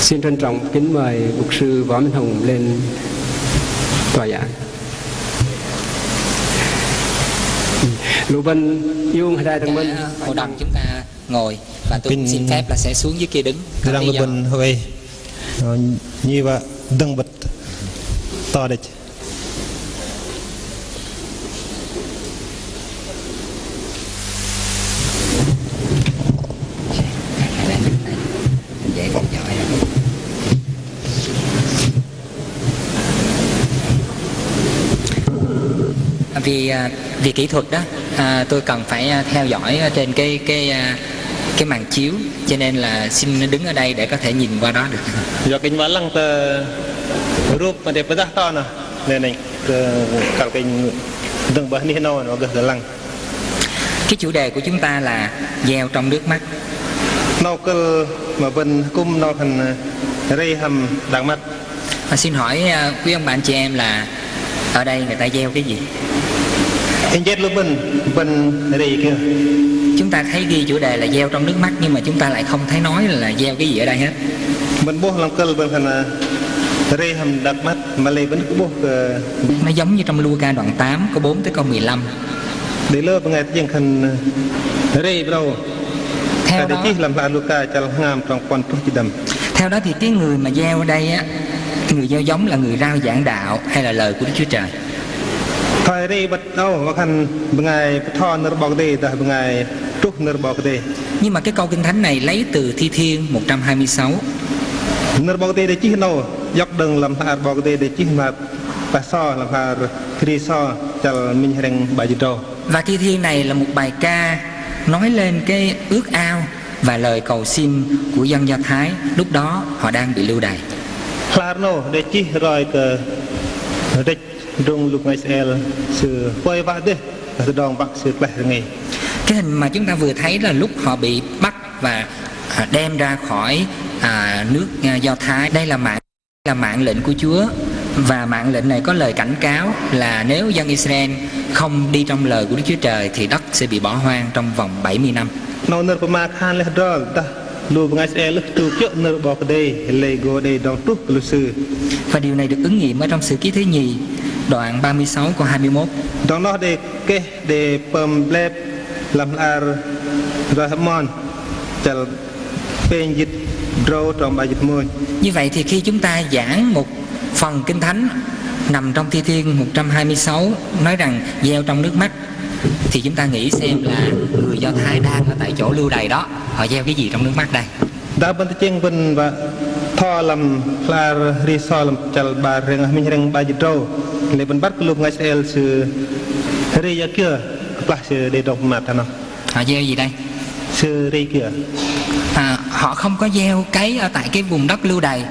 Xin trân trọng kính mời Mục sư Võ Minh Hùng lên tòa giảng. Lục Vân yêu Hải Đại Thằng Minh. Hội đồng chúng ta ngồi và tôi xin phép là sẽ xuống dưới kia đứng. Đang Lục Vân hơi như vậy đừng bật to đấy. Vì kỹ thuật đó tôi cần phải theo dõi trên cái màn chiếu, cho nên là xin đứng ở đây để có thể nhìn qua đó được. Do kinh văn lăng tờ rúp mà để bắt to nè nên này cả kinh đừng bớt đi nó gần lăng. Cái chủ đề của chúng ta là gieo trong nước mắt. Nó cơ mà bên cung nó thành rây hầm đằng mắt. Xin hỏi quý ông bà anh chị em là ở đây người ta gieo cái gì? Anh chết luôn bên rây kia. Chúng ta thấy ghi chủ đề là gieo trong nước mắt, nhưng mà chúng ta lại không thấy nói là gieo cái gì ở đây hết. Bên bố làm cơ bên thành rây hầm đằng mắt mà lấy vẫn bố. Nó giống như trong Luca đoạn 8 câu 4 tới câu 15. Để lơ ngày tiếng khăn rây đâu. Theo đó làm là Luca cho ngam trong quan phúc chỉ đầm. Theo đó thì cái người mà gieo ở đây á, người gieo giống là người rao giảng đạo hay là lời của Đức Chúa Trời? Thời rây bật đâu mà khăn ngày thọ nợ bọc đề ta ngày trúc nợ bọc đề. Nhưng mà cái câu kinh thánh này lấy từ Thi Thiên 126. Nợ bọc đề để chi nào dọc đường làm hạt bọc đề để chi mà bà so làm hạt kri so cho mình hành bài trò. Và Thi Thiên này là một bài ca nói lên cái ước ao và lời cầu xin của dân Do Thái lúc đó họ đang bị lưu đày. Clarno để chi rồi từ địch trong lúc Israel sự quay vã đấy từ đòn bắc sự bẻ nghề. Cái hình mà chúng ta vừa thấy là lúc họ bị bắt và đem ra khỏi nước Do Thái. Đây là mạng lệnh của Chúa, và mạng lệnh này có lời cảnh cáo là nếu dân Israel không đi trong lời của Đức Chúa Trời thì đất sẽ bị bỏ hoang trong vòng 70 năm. Và điều này được ứng nghiệm ở trong Sử Ký thứ nhì đoạn 36 câu 21. Như vậy thì khi chúng ta giảng một phần kinh thánh nằm trong Thi Thiên 126 nói rằng gieo trong nước mắt, thì chúng ta nghĩ xem là người Do Thái đang ở tại chỗ lưu đày đó, họ gieo cái gì trong nước mắt đây? Đã bên tiếng bên và thọ làm là resort làm chal bà reng mình reng bà trâu lấy bên bắt lúc ngay Israel sự rây kia là sự để đọc mặt nào. Họ gieo gì đây? Sự rây kia. Họ không có gieo cấy ở tại cái vùng đất lưu đày,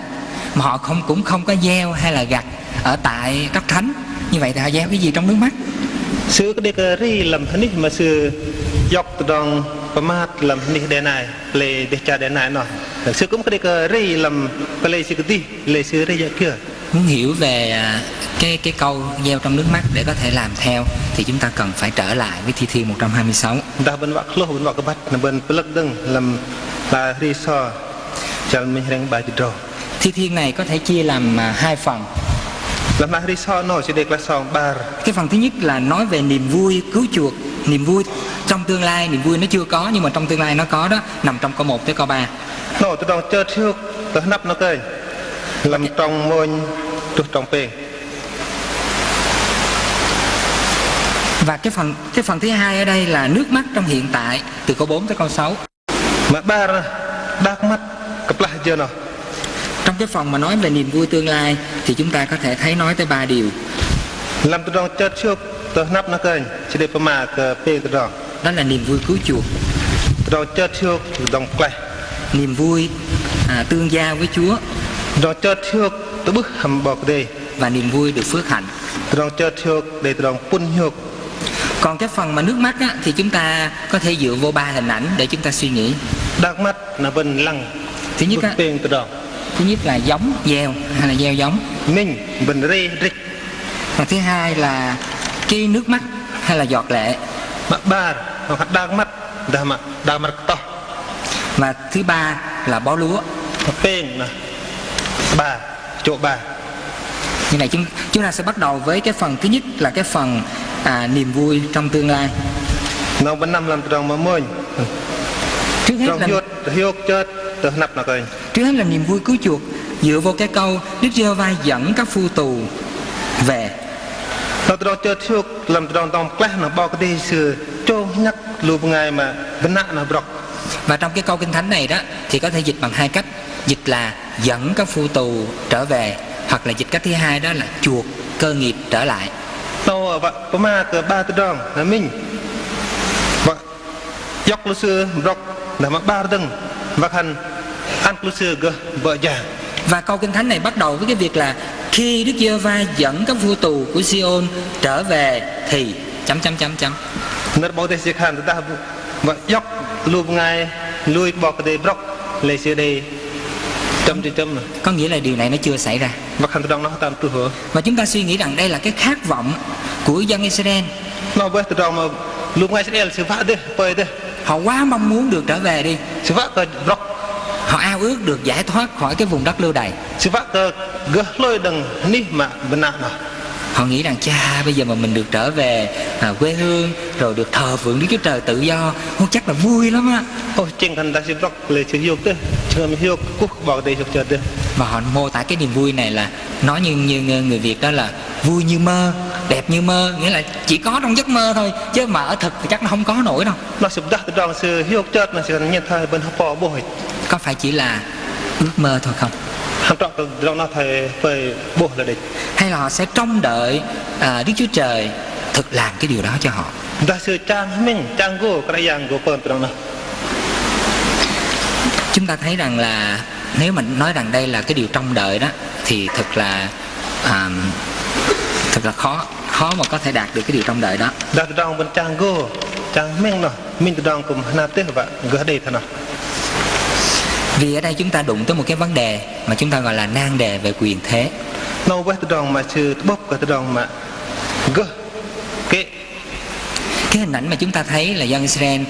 mà họ cũng không có gieo hay là gặt ở tại đất thánh. Như vậy thì họ gieo cái gì trong nước mắt? Sự cái đề ri làm thế này mà sự dọc từ đòn mát làm thế này này lấy để trả để này nọ. Sự cũng cái đề ri làm lấy sự cái lấy sự rây kia. Muốn hiểu về cái câu gieo trong nước mắt để có thể làm theo thì chúng ta cần phải trở lại với Thi Thiên 126. Đã bên vạc lô bên vạc cái bắt bên plug đừng làm là resort cho mình reng bài trò. Thi Thiên này có thể chia làm hai phần. Làm là resort nó sẽ được là song bar. Cái phần thứ nhất là nói về niềm vui cứu chuộc, niềm vui trong tương lai. Niềm vui nó chưa có nhưng mà trong tương lai nó có đó, nằm trong câu 1 tới câu 3. Nó tôi đang chơi trước tôi nắp nó cười làm trong môi trước trong bề. Và cái phần thứ hai ở đây là nước mắt trong hiện tại, từ câu 4 tới câu 6. Mà ba đắc mắt cặp lại chưa nào. Trong cái phần mà nói về niềm vui tương lai thì chúng ta có thể thấy nói tới 3 điều. Làm tôi đang chơi trước tôi nắp nó cười chỉ để mà cái bề tôi đang. Đó là niềm vui cứu chuộc. Tôi đang chơi trước tôi đang quay. Niềm vui tương giao với Chúa. Tôi đang chơi trước tôi bước hầm bọc đây. Và niềm vui được phước hạnh. Tôi đang chơi trước để tôi đang phun nhục. Còn cái phần mà nước mắt á, thì chúng ta có thể dựa vô 3 hình ảnh để chúng ta suy nghĩ. Đắc mắt là bên lăng. Thứ nhất là giống gieo hay là gieo giống. Mình bên rây rịch. Và thứ hai là cái nước mắt hay là giọt lệ. Đắc mắt đa mặt to. Và thứ ba là bó lúa. Peng nè, bà, chỗ bà. Như này chúng ta sẽ bắt đầu với cái phần thứ nhất là cái phần niềm vui trong tương lai. Nó vẫn nằm làm trong mà môi. Trước hết là hiốt chết từ nắp nào coi. Trước hết là niềm vui cứu chuộc dựa vào cái câu Đức Giê-hô-va dẫn các phu tù về. Nó từ đó chết hiốt làm từ đó tông class nó bao cái đi sửa cho nhắc lùp ngày mà vấn nạn nó bọc. Và trong cái câu kinh thánh này đó thì có thể dịch bằng hai cách. Dịch là dẫn các phu tù trở về, hoặc là dịch cách thứ hai đó là chuộc cơ nghiệp trở lại. Nó vậy có mà từ ba từ đó là mình và dọc lúc xưa bọc là mà ba đừng và hành ăn lúc xưa cơ vợ già. Và câu kinh thánh này bắt đầu với cái việc là khi Đức Giê-hô-va dẫn các vua tù của Sion trở về thì ... Nó bảo thế sẽ khăn ta và dọc lùp ngày lui bỏ cái bọc lấy xe đây chấm. Có nghĩa là điều này nó chưa xảy ra. Và khăn tự nó tam tu hứa. Và chúng ta suy nghĩ rằng đây là cái khát vọng của dân Israel. Nó với tự động mà lùp ngày Israel sẽ vã đi, bơi đi. Họ quá mong muốn được trở về đi. Sẽ vã cái bọc. Họ ao ước được giải thoát khỏi cái vùng đất lưu đày. Sẽ vã cái gỡ lôi đừng ní mà vấn nạn nào. Họ nghĩ rằng cha bây giờ mà mình được trở về quê hương rồi được thờ phượng Đức Chúa Trời tự do, chắc là vui lắm á. Chừng thần ta sẽ bọc lấy chữ hiếu tới, chưa mình hiếu cúc bỏ đây chụp chợt đi. Và họ mô tả cái niềm vui này là nói như người Việt đó là vui như mơ, đẹp như mơ, nghĩa là chỉ có trong giấc mơ thôi, chứ mà ở thực thì chắc nó không có nổi đâu. Nó sẽ đắc từ trong sự hiếu chợt nó sẽ nhận thay bên họ bồi. Có phải chỉ là ước mơ thôi không? Hắn trọng từ trong nó thầy phải bồi là địch. Hay là họ sẽ trông đợi Đức Chúa Trời thực làm cái điều đó cho họ? Ta sự trang mình trang gỗ cái dạng gỗ phần từ đó nào. Chúng ta thấy rằng là nếu mà nói rằng đây là cái điều trông đợi đó thì thật là khó mà có thể đạt được cái điều trông đợi đó. Đạt từ trong bên trang gỗ trang mình từ trong cùng na tết và gỡ đây thôi nào. Vì ở đây chúng ta đụng tới một cái vấn đề mà chúng ta gọi là nan đề về quyền thế. Nó với từ trong mà sự bóp cái từ trong mà gỡ cái hình ảnh mà chúng ta thấy là dân Israel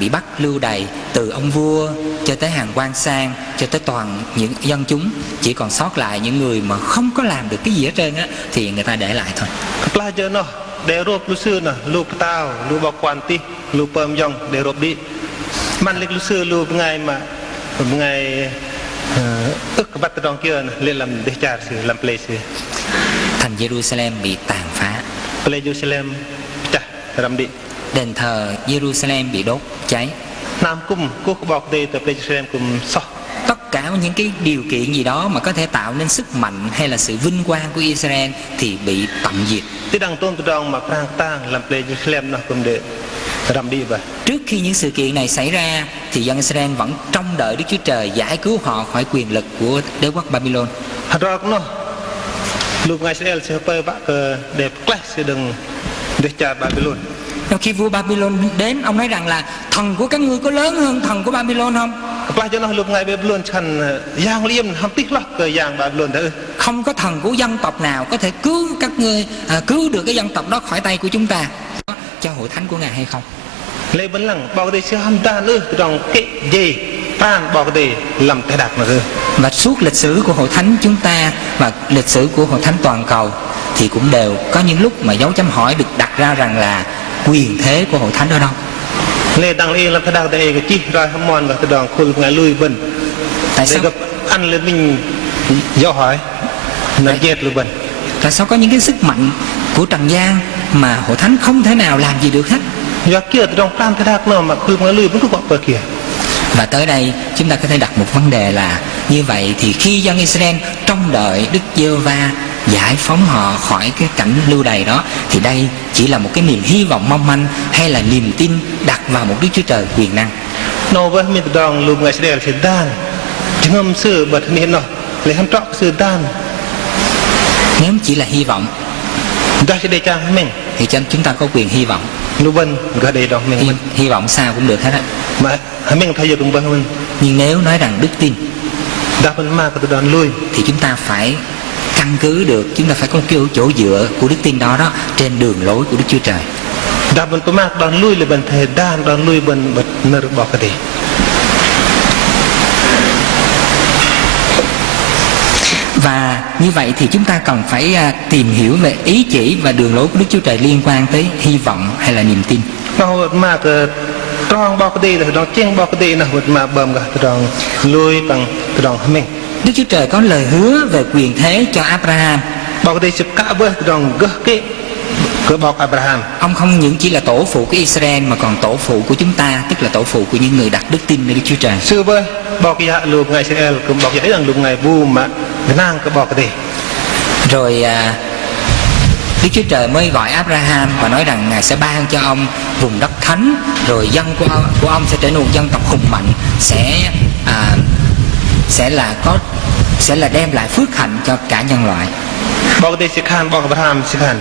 bị bắt lưu đày từ ông vua cho tới hàng quan sang cho tới toàn những dân chúng, chỉ còn sót lại những người mà không có làm được cái gì hết trơn á thì người ta để lại thôi. Pelajar nó để rộp lưu sư nè, lưu tao, lưu bọc quan ti, lưu pơm dòng để rộp đi. Man lịch lưu sư lưu ngày mà ngày ức bắt từ trong kia lên làm để trả sự làm plei sự. Thành Jerusalem bị tàn phá. Plei Jerusalem làm đi. Đền thờ Jerusalem bị đốt cháy. Nam cung cô bọc đây từ Plei Jerusalem cùng sọc. Tất cả những cái điều kiện gì đó mà có thể tạo nên sức mạnh hay là sự vinh quang của Israel thì bị tận diệt. Tí đằng tôn từ trong mà prang tang làm Plei Jerusalem nó cùng để làm đi vậy. Trước khi những sự kiện này xảy ra thì dân Israel vẫn trông đợi Đức Chúa Trời giải cứu họ khỏi quyền lực của đế quốc Babylon. Rồi nó lúc ngày Israel sẽ phải bắt để clash sẽ đừng để trả Babylon. Khi vua Babylon đến, ông nói rằng là thần của các ngươi có lớn hơn thần của Babylon không? Các cho nó lúc ngày Babylon thành giang liêm ham tiếc lắm cờ giang Babylon đó. Không có thần của dân tộc nào có thể cứu các ngươi, cứu được cái dân tộc đó khỏi tay của chúng ta. Cho hội thánh của Ngài hay không? Lê Bấn Lăng bảo cái sự ham ta nữa trong cái gì tan bảo cái làm thế đạt mà thôi. Và suốt lịch sử của hội thánh chúng ta và lịch sử của hội thánh toàn cầu thì cũng đều có những lúc mà dấu chấm hỏi được đặt ra rằng là quyền thế của hội thánh ở đâu. Lê Đăng Lê làm thế đạt đây cái chi rồi ham mòn và từ đó khôi ngày lui bần. Tại sao gặp ăn lên mình do hỏi nó dệt lui bần. Tại sao có những cái sức mạnh của trần gian mà hội thánh không thể nào làm gì được hết? Do kia từ trong plan thế đạt nào mà khôi ngày lui vẫn cứ gọi bờ kia. Và tới đây chúng ta có thể đặt một vấn đề là như vậy thì khi dân Israel trông đợi Đức Giê-hô-va giải phóng họ khỏi cái cảnh lưu đày đó thì đây chỉ là một cái niềm hy vọng mong manh hay là niềm tin đặt vào một Đức Chúa Trời quyền năng? Nó với mình từ đó lúc ngày Israel sẽ đan chứng âm sư bật nên nó lấy ham trọ sư đan. Nếu chỉ là hy vọng ra sẽ để trang mình thì chúng ta có quyền hy vọng. Lúc bên gần đây đó mình hy vọng sao cũng được hết á. Mà mình thấy giờ cũng bên mình. Nhưng nếu nói rằng đức tin đa phần mà có đoàn lui thì chúng ta phải căn cứ được, chúng ta phải có một chỗ dựa của đức tin đó trên đường lối của Đức Chúa Trời. đa phần mà đoàn lui là bên thầy đan đoàn lui bên bật nợ bỏ cái gì. như vậy thì chúng ta cần phải tìm hiểu về ý chỉ và đường lối của Đức Chúa Trời liên quan tới hy vọng hay là niềm tin. nó mà cái trong bao cái đi trong chiên bao cái đi là mà bầm cả trong lui bằng trong mình. Đức Chúa Trời có lời hứa về quyền thế cho Abraham. Bao cái đi sắp cả với trong gỡ cái bọc Abraham. Ông không những chỉ là tổ phụ của Israel mà còn tổ phụ của chúng ta, tức là tổ phụ của những người đặt đức tin nơi Đức Chúa Trời. Sư với bọc cái lục ngày Israel cũng bọc cái rằng lục ngày bu mà nàng cái bọc cái đi. Rồi Đức Chúa Trời mới gọi Abraham và nói rằng Ngài sẽ ban cho ông vùng đất thánh, rồi dân của ông sẽ trở nên một dân tộc hùng mạnh, sẽ là đem lại phước hạnh cho cả nhân loại. Bọc đây sẽ khan bọc Abraham sẽ khan.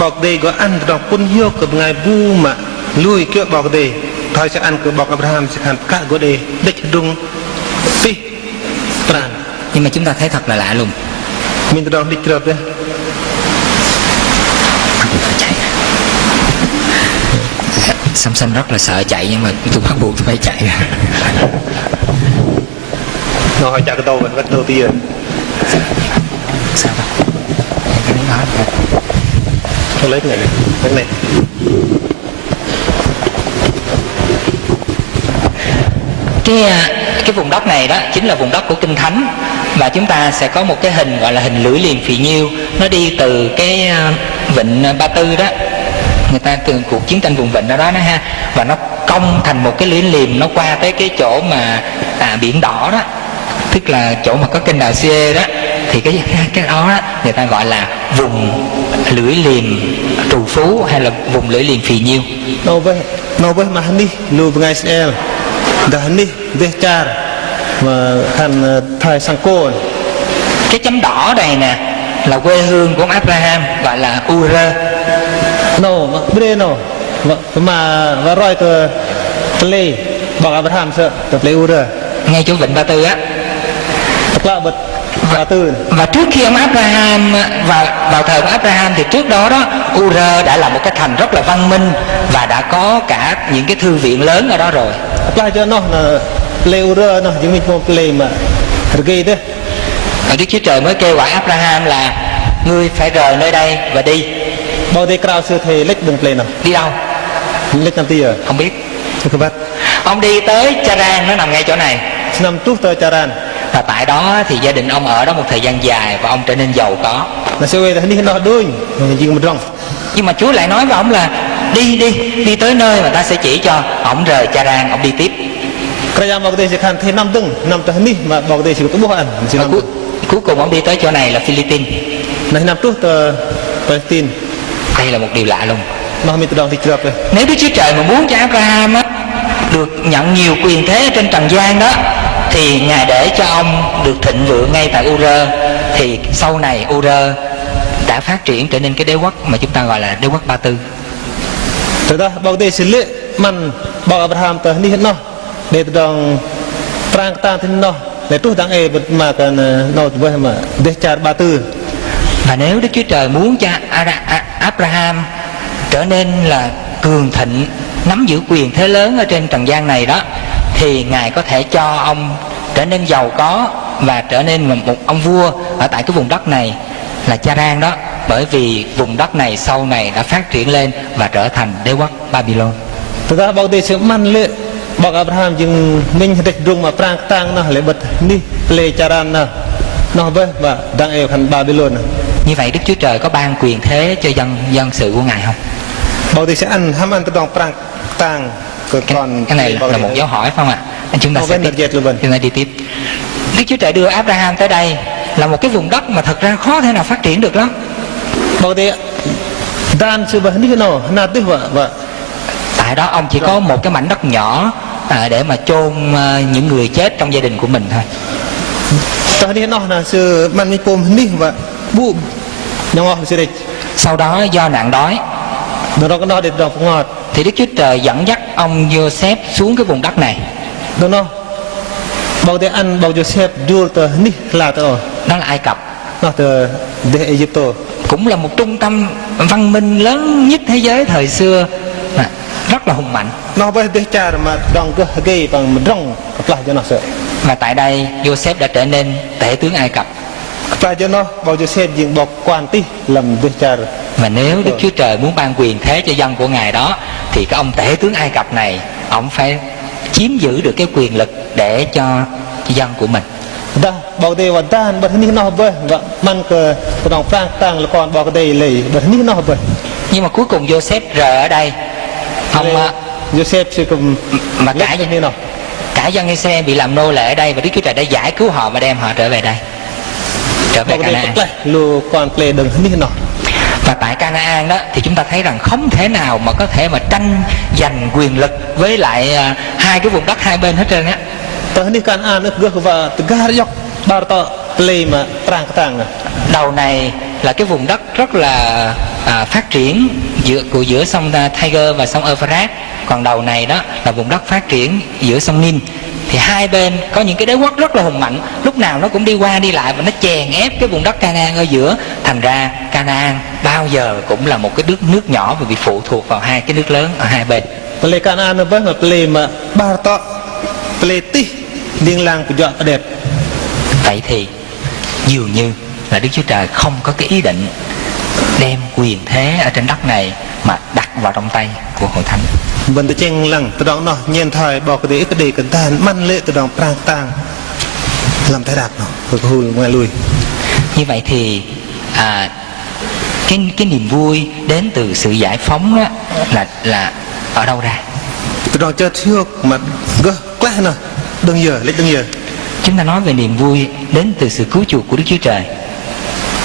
Bọc đây có ăn trong quân hiếu của ngày bu mà lui kia bọc đây thôi sẽ ăn của bọc Abraham sẽ khan cả của đây đích đung pi pran. Nhưng mà chúng ta thấy thật là lạ lùng. Mình đang đi trượt đấy. Samson rất là sợ chạy nhưng mà tôi bắt buộc tôi phải chạy. Nó hỏi chạy cái đầu vẫn đầu tiên. Sao đâu? Tôi lấy cái này. Cái vùng đất này đó chính là vùng đất của Kinh Thánh, và chúng ta sẽ có một cái hình gọi là hình lưỡi liềm phì nhiêu. Nó đi từ cái vịnh Ba Tư đó, người ta từ cuộc chiến tranh vùng vịnh đó ha, và nó cong thành một cái lưỡi liềm, nó qua tới cái chỗ mà biển đỏ đó, tức là chỗ mà có kênh đào Suez đó, thì cái đó người ta gọi là vùng lưỡi liềm trù phú hay là vùng lưỡi liềm phì nhiêu. Nó với mà đi lùi ngay Israel đã đi về char mà thành thời sang cô. Cái chấm đỏ này nè là quê hương của ông Abraham, gọi là Ur. No, bữa no mà và rồi từ Tle bằng Abraham sợ từ Tle Ur ngay chỗ vịnh Ba Tư á. Ba Tư. Và trước khi ông Abraham vào thời của Abraham thì trước đó Ur đã là một cái thành rất là văn minh và đã có cả những cái thư viện lớn ở đó rồi. Lại cho nó là Tle Ur nó giống như một Tle mà ghi đấy. Đức Chúa Trời mới kêu gọi Abraham là ngươi phải rời nơi đây và đi. Bao đây crowd sư thầy lệch đường Tle nào? Đi đâu? Lệch năm tia. Không biết. Không biết. Ông đi tới Charan, nó nằm ngay chỗ này. Năm trước tới Charan. Và tại đó thì gia đình ông ở đó một thời gian dài và ông trở nên giàu có. Nó sẽ về đi nó đuôi, nhưng mà rong. Nhưng mà Chúa lại nói với ông là đi tới nơi mà ta sẽ chỉ cho. Ông rời Charan, ông đi tiếp. Kaya bọc đây sẽ khăn thêm năm tầng đi mà bọc đây sẽ có bố ăn. Cuối cùng ông đi tới chỗ này là Philippines. Này năm trước tới Palestine. Đây là một điều lạ lùng. Nó mình từ đầu thì chưa rồi. Nếu Đức Chúa Trời mà muốn cho Abraham được nhận nhiều quyền thế trên trần gian đó, thì Ngài để cho ông được thịnh vượng ngay tại Ur, thì sau này Ur đã phát triển trở nên cái đế quốc mà chúng ta gọi là đế quốc Ba Tư. Thật ra bọc đây sẽ lệ man bọc Abraham tới đi hết nó để từ đồng trang tan thì nó để trước đáng mà cần nó với mà để trả Ba Tư. Và nếu Đức Chúa Trời muốn cho Abraham trở nên là cường thịnh, nắm giữ quyền thế lớn ở trên trần gian này đó, thì Ngài có thể cho ông trở nên giàu có và trở nên một ông vua ở tại cái vùng đất này là Charan đó, bởi vì vùng đất này sau này đã phát triển lên và trở thành đế quốc Babylon. Thực ra bọc đây sẽ man lệ bọc Abraham nhưng mình địch rung mà prang tang nó lại bật đi lệ Charan nó với và đang thành Babylon. Như vậy Đức Chúa Trời có ban quyền thế cho dân sự của Ngài không? Bọc đây sẽ ăn ham ăn từ đồng prang tang. Cái này là một dấu hỏi phải không ạ? Chúng ta sẽ đi tiếp. Đức Chúa Trời đưa Abraham tới đây là một cái vùng đất mà thật ra khó thể nào phát triển được lắm. Tại đó ông chỉ có một cái mảnh đất nhỏ để mà chôn những người chết trong gia đình của mình thôi. Sau đó do nạn đói thì Đức Chúa Trời dẫn dắt ông Joseph xuống cái vùng đất này. Bao đây ăn bao Joseph đưa tới ní là tới đó là Ai Cập. Nó từ Egypto cũng là một trung tâm văn minh lớn nhất thế giới thời xưa, rất là hùng mạnh. Nó với đứa cha mà đồng cơ gây bằng rong lại cho nó sợ. Mà tại đây Joseph đã trở nên tể tướng Ai Cập. Phải cho nó bao giờ xem diện bọc quan tí làm việc cha rồi. Mà nếu Đức Chúa Trời muốn ban quyền thế cho dân của Ngài đó, thì cái ông tể tướng Ai Cập này, ông phải chiếm giữ được cái quyền lực để cho dân của mình. Dah bao đâyวันด้านบัดนี้นอกเบ้ว่ามันก็ต้องพรางตั้งละครบอกได้เลยบัดนี้นอกเบ้ Nhưng mà cuối cùng Joseph rời ở đây. Ông Joseph sẽ cùng mà cả cả dân Israel bị làm nô lệ ở đây, và Đức Chúa Trời đã giải cứu họ và đem họ trở về đây, trở về Canaan. Lu còn play đừng ní nọ. Và tại Canaan đó thì chúng ta thấy rằng không thể nào mà có thể mà tranh giành quyền lực với lại hai cái vùng đất hai bên hết trơn á. Tới ní Canaan nó gỡ và gar dọc bao to play mà trang. Đầu này là cái vùng đất rất là phát triển giữa sông Tiger và sông Euphrates, còn đầu này đó là vùng đất phát triển giữa sông Nin. Thì hai bên có những cái đế quốc rất là hùng mạnh, lúc nào nó cũng đi qua đi lại và nó chèn ép cái vùng đất Canaan ở giữa. Thành ra Canaan bao giờ cũng là một cái nước nhỏ và bị phụ thuộc vào hai cái nước lớn ở hai bên. Play Canaan nó với mà play mà bao to play tí liên lang của dọn đẹp. Vậy thì dường như là Đức Chúa Trời không có cái ý định đem quyền thế ở trên đất này mà đặt vào trong tay của hội thánh. Mình tự chênh lăng tự động nó nhìn thời bỏ cái đề cẩn thận măn lệ tự động prang tang làm thái đạp nó rồi hùi ngoài lùi. Như vậy thì cái niềm vui đến từ sự giải phóng đó là ở đâu ra? Tự động cho thiếu mà gơ quét nè đừng giờ lấy đừng giờ. Chúng ta nói về niềm vui đến từ sự cứu chuộc của Đức Chúa Trời.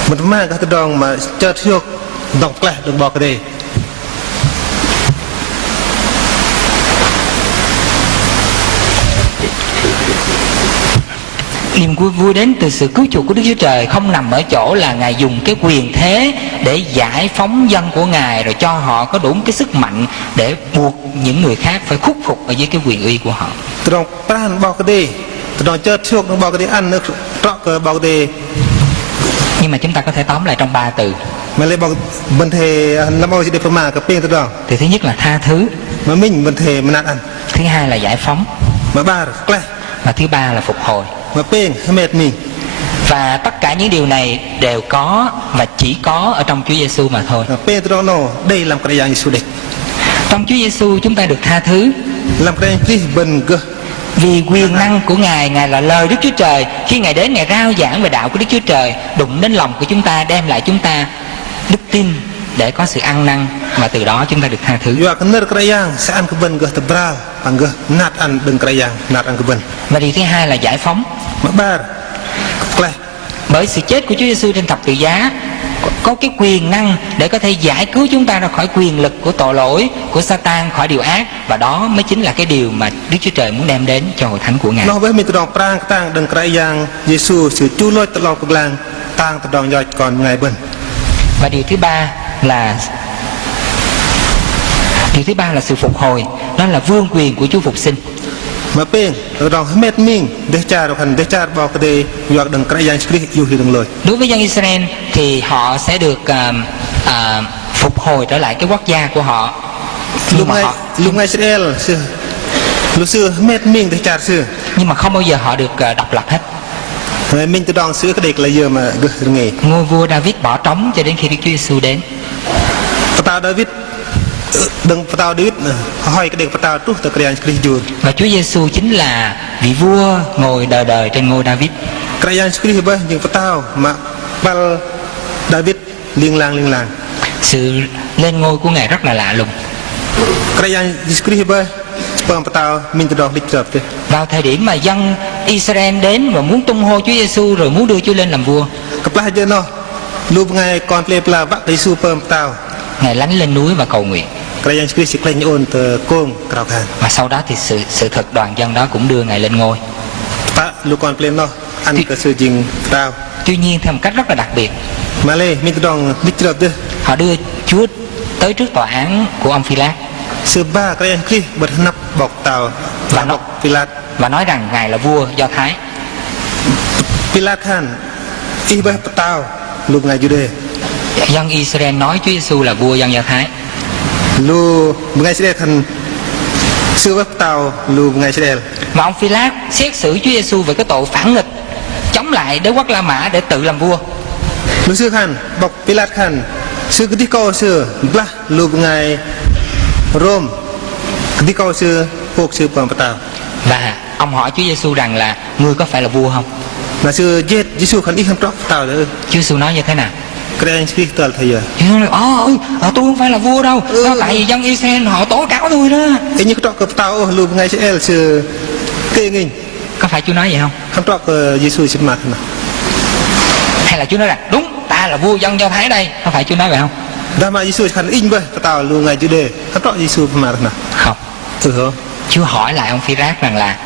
Mình mang cái tự động mà cho thiếu động quét đừng bỏ cái đề. Niềm vui đến từ sự cứu chuộc của Đức Chúa Trời không nằm ở chỗ là Ngài dùng cái quyền thế để giải phóng dân của Ngài, rồi cho họ có đủ cái sức mạnh để buộc những người khác phải khuất phục ở dưới cái quyền uy của họ. Tự động pran bao cái đề, tự động cho thiếu nó bao cái đề ăn nó trọ cờ bao cái đề. Nhưng mà chúng ta có thể tóm lại trong 3 từ. Mà lấy bằng vấn đề làm ơn chỉ để phẩm mà cái tiền tự động. Thì thứ nhất là tha thứ. Mà mình vấn đề mà nát ăn. Thứ hai là giải phóng. Mà ba là và thứ ba là phục hồi. Mà bên mệt mình. Và tất cả những điều này đều có và chỉ có ở trong Chúa Giêsu mà thôi. Pedro nó đây làm cái dạng Giêsu đấy. Trong Chúa Giêsu chúng ta được tha thứ. Làm cái gì bần cơ. Vì quyền năng của Ngài, Ngài là lời Đức Chúa Trời. Khi Ngài đến, Ngài rao giảng về đạo của Đức Chúa Trời, đụng đến lòng của chúng ta, đem lại chúng ta đức tin để có sự ăn năn, và từ đó chúng ta được tha thứ. Và điều thứ hai là giải phóng. Bởi sự chết của Chúa Giêsu trên thập tự giá có cái quyền năng để có thể giải cứu chúng ta ra khỏi quyền lực của tội lỗi, của Satan, khỏi điều ác. Và đó mới chính là cái điều mà Đức Chúa Trời muốn đem đến cho hội thánh của Ngài. Và điều thứ ba là sự phục hồi. Đó là vương quyền của Chúa Phục sinh. Mà bên rong hết mình để cha bảo cái đề dọc đằng cái dạng Christ yêu đằng lời. Đối với dân Israel thì họ sẽ được phục hồi trở lại cái quốc gia của họ. Lúc ngày Israel lúc xưa hết mình để cha xưa. Nhưng mà không bao giờ họ được độc lập hết. Mình từ đòn xưa cái đề là giờ mà nghề. Ngôi vua David bỏ trống cho đến khi Đức Chúa Giêsu đến. Tao David đừng tao David hỏi cái đề tao trút từ cái dạng Christ. Và Chúa Giêsu chính là vị vua ngồi đời đời trên ngôi David. Cái dạng Christ bởi nhưng tao mà bal David liên làng. Sự lên ngôi của Ngài rất là lạ lùng. Cái dạng Christ bởi tao mình từ đòn lịch tập. Vào thời điểm mà dân Israel đến và muốn tung hô Chúa Giêsu rồi muốn đưa Chúa lên làm vua, cái gì nó lúc ngày còn play là vác cái super tao. Ngài lánh lên núi và cầu nguyện. Và sau đó thì sự thật đoàn dân đó cũng đưa Ngài lên ngôi. Tuy nhiên theo một cách rất là đặc biệt, họ đưa Chúa tới trước tòa án của ông Phi-lát và nói rằng Ngài là vua Do Thái. Dân Israel nói Chúa Giêsu là vua dân Do Thái. Mà ông Phi-lát xét xử Chúa Giêsu về cái tội phản nghịch chống lại đế quốc La Mã để tự làm vua. Lúc xưa khăn bọc Pilat khăn xưa cái tí câu xưa blah lùp ngày Rome cái tí câu xưa cuộc xưa bằng tàu. Và ông hỏi Chúa Giêsu rằng là ngươi có phải là vua không? Là xưa giết Giêsu khăn ít không tróc tàu nữa. Chúa Giêsu nói như thế nào? Cái anh speak toàn thời giờ. Chúa nói tôi không phải là vua đâu. Đó, tại vì dân Israel họ tố cáo tôi đó. Anh như tróc cái tàu lùp ngày sẽ xưa kê nghìn. Có phải Chúa nói vậy không? Không tróc Giêsu xin mặt nào. Hay là Chúa nói rằng đúng ta là vua dân Do Thái đây? Có phải Chúa nói vậy không? Đã mà Giêsu khăn in vậy tàu lùp ngày Jude. Không tróc Giêsu mặt nào. Không. Hả? Chúa hỏi lại ông Phi-rát rằng là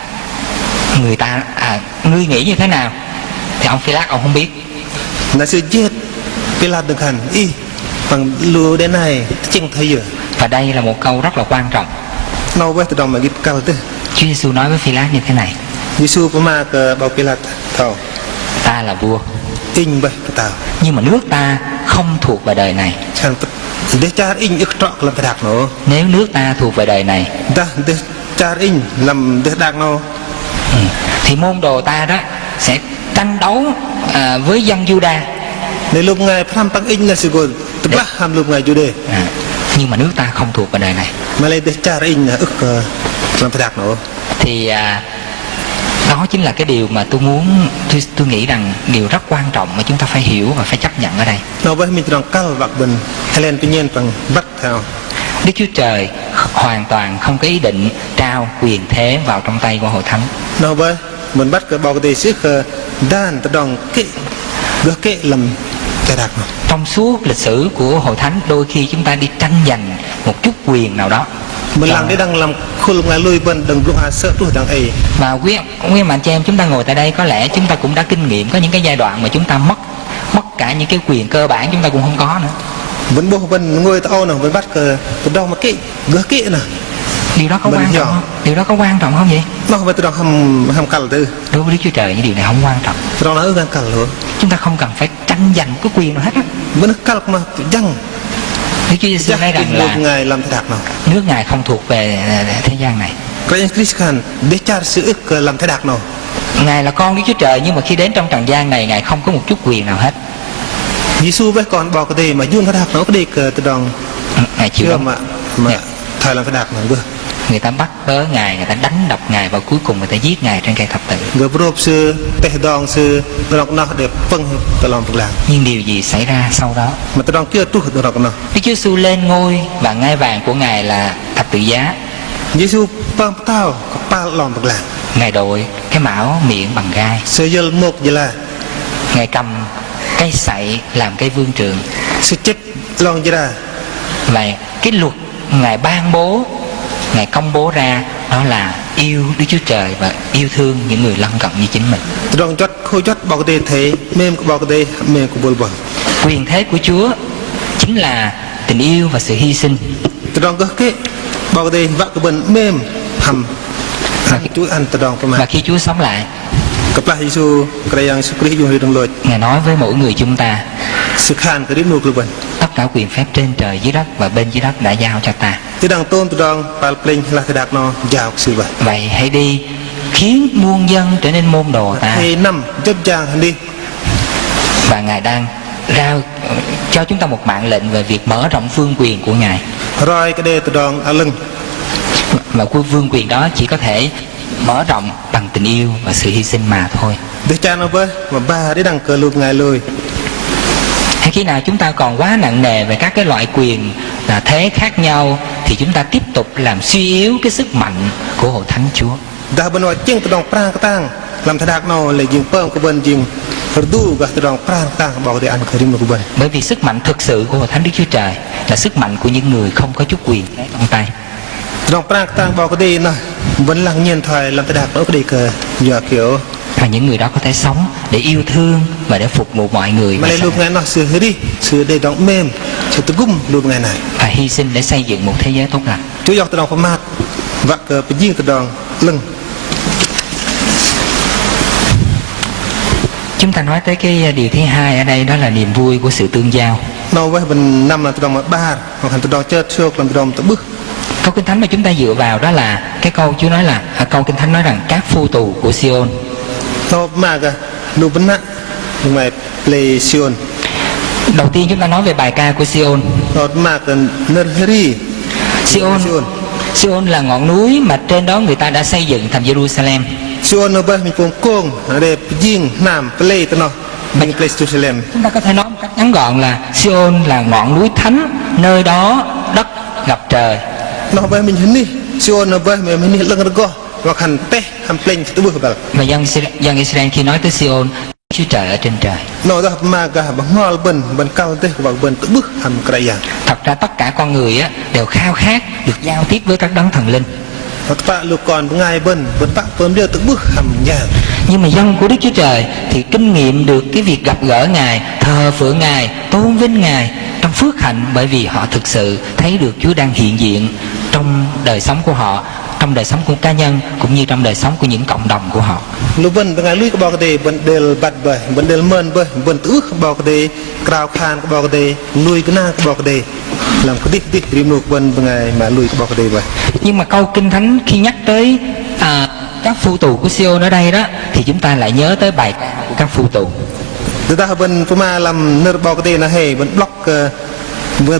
người ta ngươi nghĩ như thế nào? Thì ông Phi-rát ông không biết. Là sự giết Pilat được hẳn y bằng lùa đến này chừng thời giờ. Và đây là một câu rất là quan trọng. Nó với từ đồng mà ghi cao tư. Chúa Giêsu nói với Phi-rát như thế này: Giêsu có mà bảo Pilat thảo ta là vua, in vậy tao. nhưng mà nước ta không thuộc về đời này. Chẳng để cha in ức trọ làm đặc nó. Nếu nước ta thuộc về đời này, Ta để cha in làm đặc nó. thì môn đồ ta đó sẽ tranh đấu với dân Juda. Để lúc ngày Pram Tăng in là sự gồm tức là ham lúc ngày Jude. Nhưng mà nước ta không thuộc về đời này. Mà lấy để cha in là ức làm đặc nó. Thì đó chính là cái điều mà tôi muốn, tôi nghĩ rằng điều rất quan trọng mà chúng ta phải hiểu và phải chấp nhận ở đây. Nó với mình trong cao bạc bình Helen tuy nhiên bằng bắt theo. Đức Chúa Trời hoàn toàn không có ý định trao quyền thế vào trong tay của hội thánh. Nó với mình bắt cái bao cái sức đan tự đồng kệ làm đặc nó. Trong suốt lịch sử của hội thánh, đôi khi chúng ta đi tranh giành một chút quyền nào đó. Mình làm để đang làm khôn ngày lui bên đừng lúc sợ tuổi đang ấy. Và nguyên mà chị em chúng ta ngồi tại đây có lẽ chúng ta cũng đã kinh nghiệm có những cái giai đoạn mà chúng ta mất cả những cái quyền cơ bản chúng ta cũng không có nữa. Vẫn bộ bên ngồi tao nào vẫn bắt cái đâu mà kệ nè. Điều đó có quan trọng không? Điều đó có quan trọng không vậy? Nó không phải từ đó hầm cằn từ. Đối với Đức Chúa Trời những điều này không quan trọng. Từ đó nó đang cằn luôn. Chúng ta không cần phải tranh giành một cái quyền nào hết á. Vẫn cằn mà dăng. Đức Chúa Giêsu nói rằng là Ngài làm thế nào? nước Ngài không thuộc về thế gian này. Cái anh Christian để trả sự ức làm thế nào? Ngài là con Đức Chúa Trời, nhưng mà khi đến trong trần gian này Ngài không có một chút quyền nào hết. Giêsu với con bảo cái gì mà dương thế nào nó cái đi từ đồng. Ngài chịu đâu mà thầy làm thế nào nữa. Người ta bắt bớ Ngài, người ta đánh đập Ngài và cuối cùng người ta giết Ngài trên cây thập tự. Người bốp sư tê đòn sư đọc nó để phân từ lòng vực làng. Nhưng điều gì xảy ra sau đó? Mà từ đòn kia tu được đọc nó. Đức Chúa Giêsu lên ngôi và ngai vàng của Ngài là thập tự giá. Giêsu băng tao ba lòng vực làng. Ngài đội cái mão miệng bằng gai. Sơ dơ một vậy là Ngài cầm cây sậy làm cây vương trường. sự chết lòng vậy là Và cái luật Ngài ban bố, Ngài công bố ra đó là yêu Đức Chúa Trời và yêu thương những người lân cận như chính mình. từ đòn chót khôi chót bảo cái thế mềm bảo cái mềm của bồn bồn. Quyền thế của Chúa chính là tình yêu và sự hy sinh. Từ đòn cái bảo cái vác cái bồn mềm hầm Chúa ăn từ đòn Và khi Chúa sống lại, Kaplah Giêsu cái yang Christ dùng trong lời Ngài nói với mỗi người chúng ta: sự khan cái đến nuôi bồn. tất cả quyền phép trên trời dưới đất và bên dưới đất đã giao cho ta. Từ đòn tôn từ đòn palpling là cái đặc nó giàu sự vậy. Vậy hãy đi khiến muôn dân trở nên môn đồ ta. Thì năm chấp giang đi. Và Ngài đang ra cho chúng ta một mạng lệnh về việc mở rộng vương quyền của Ngài. Rồi cái đề từ đòn ở lưng. Và vương quyền đó chỉ có thể mở rộng bằng tình yêu và sự hy sinh mà thôi. Để cha nó với mà ba để đăng cờ lùm Ngài lùi. Hay khi nào chúng ta còn quá nặng nề về các cái loại quyền là thế khác nhau thì chúng ta tiếp tục làm suy yếu cái sức mạnh của hội thánh Chúa. Đã bên ngoài chân từ đòn prang cái tang làm thế đặc nó lại dừng pơm cái bên dừng du cái từ đòn prang tang bảo để ăn khởi điểm của bên. Bởi vì sức mạnh thực sự của hội thánh Đức Chúa Trời là sức mạnh của những người không có chút quyền trong tay. Đòn prang tang bảo cái đi nó vẫn lặng nhiên thời làm thế đặc nó cái đi cờ giờ kiểu. Và những người đó có thể sống để yêu thương và để phục vụ mọi người. Mà lại lúc ngày nó sửa đi sửa để đóng mềm sửa từ gum lúc ngày này. Và hy sinh để xây dựng một thế giới tốt lành. Chúa dọc từ đòn phong mát và cờ bị riêng từ đòn lưng. Chúng ta nói tới cái điều thứ hai ở đây, đó là niềm vui của sự tương giao. Nó với mình năm là từ đòn ba hoặc thành từ đòn chơi trước làm từ đòn từ bước. Câu Kinh Thánh mà chúng ta dựa vào đó là cái câu Chúa nói là câu Kinh Thánh nói rằng các phu tù của Sion. Nó mà cái lu benak mai play Sion Đầu tiên chúng ta nói về bài ca của Sion. Lord Mark Nursery Sion là ngọn núi mà trên đó người ta đã xây dựng thành Jerusalem. Sion nó bên mình cùng công để dinh nam play tao nó mình play Jerusalem. Chúng ta có thể nói một cách ngắn gọn là Sion là ngọn núi thánh, nơi đó đất gặp trời. Nó bên mình đi Sion nó bên mình đi lưng go và khăn té khăn play tu bữa vào. Và dân Israel khi nói tới Sion, Chúa Trời ở trên trời. Nó ra mà cả bằng ngol bên cao té và bên tu bữa hàm cái dạng. Thật ra tất cả con người á đều khao khát được giao tiếp với các đấng thần linh. Pak lu còn ngay bên pak pơm đưa tu bữa hàm dạng. Nhưng mà dân của Đức Chúa Trời thì kinh nghiệm được cái việc gặp gỡ Ngài, thờ phượng Ngài, tôn vinh Ngài trong phước hạnh, bởi vì họ thực sự thấy được Chúa đang hiện diện trong đời sống của họ, trong đời sống của cá nhân cũng như trong đời sống của những cộng đồng của họ. Lu bên ngay lui cái bao cái bên del bát bơi bên del mơn bơi bên tu bao cái cào khan cái bao cái lui cái na cái bao cái làm cái đi rim lu bên ngay mà lui cái bao cái vậy. Nhưng mà câu Kinh Thánh khi nhắc tới các phu tù của Sion ở đây đó thì chúng ta lại nhớ tới bài ca của các phu tù. Từ ta bên Puma làm nợ bao cái là hay bên block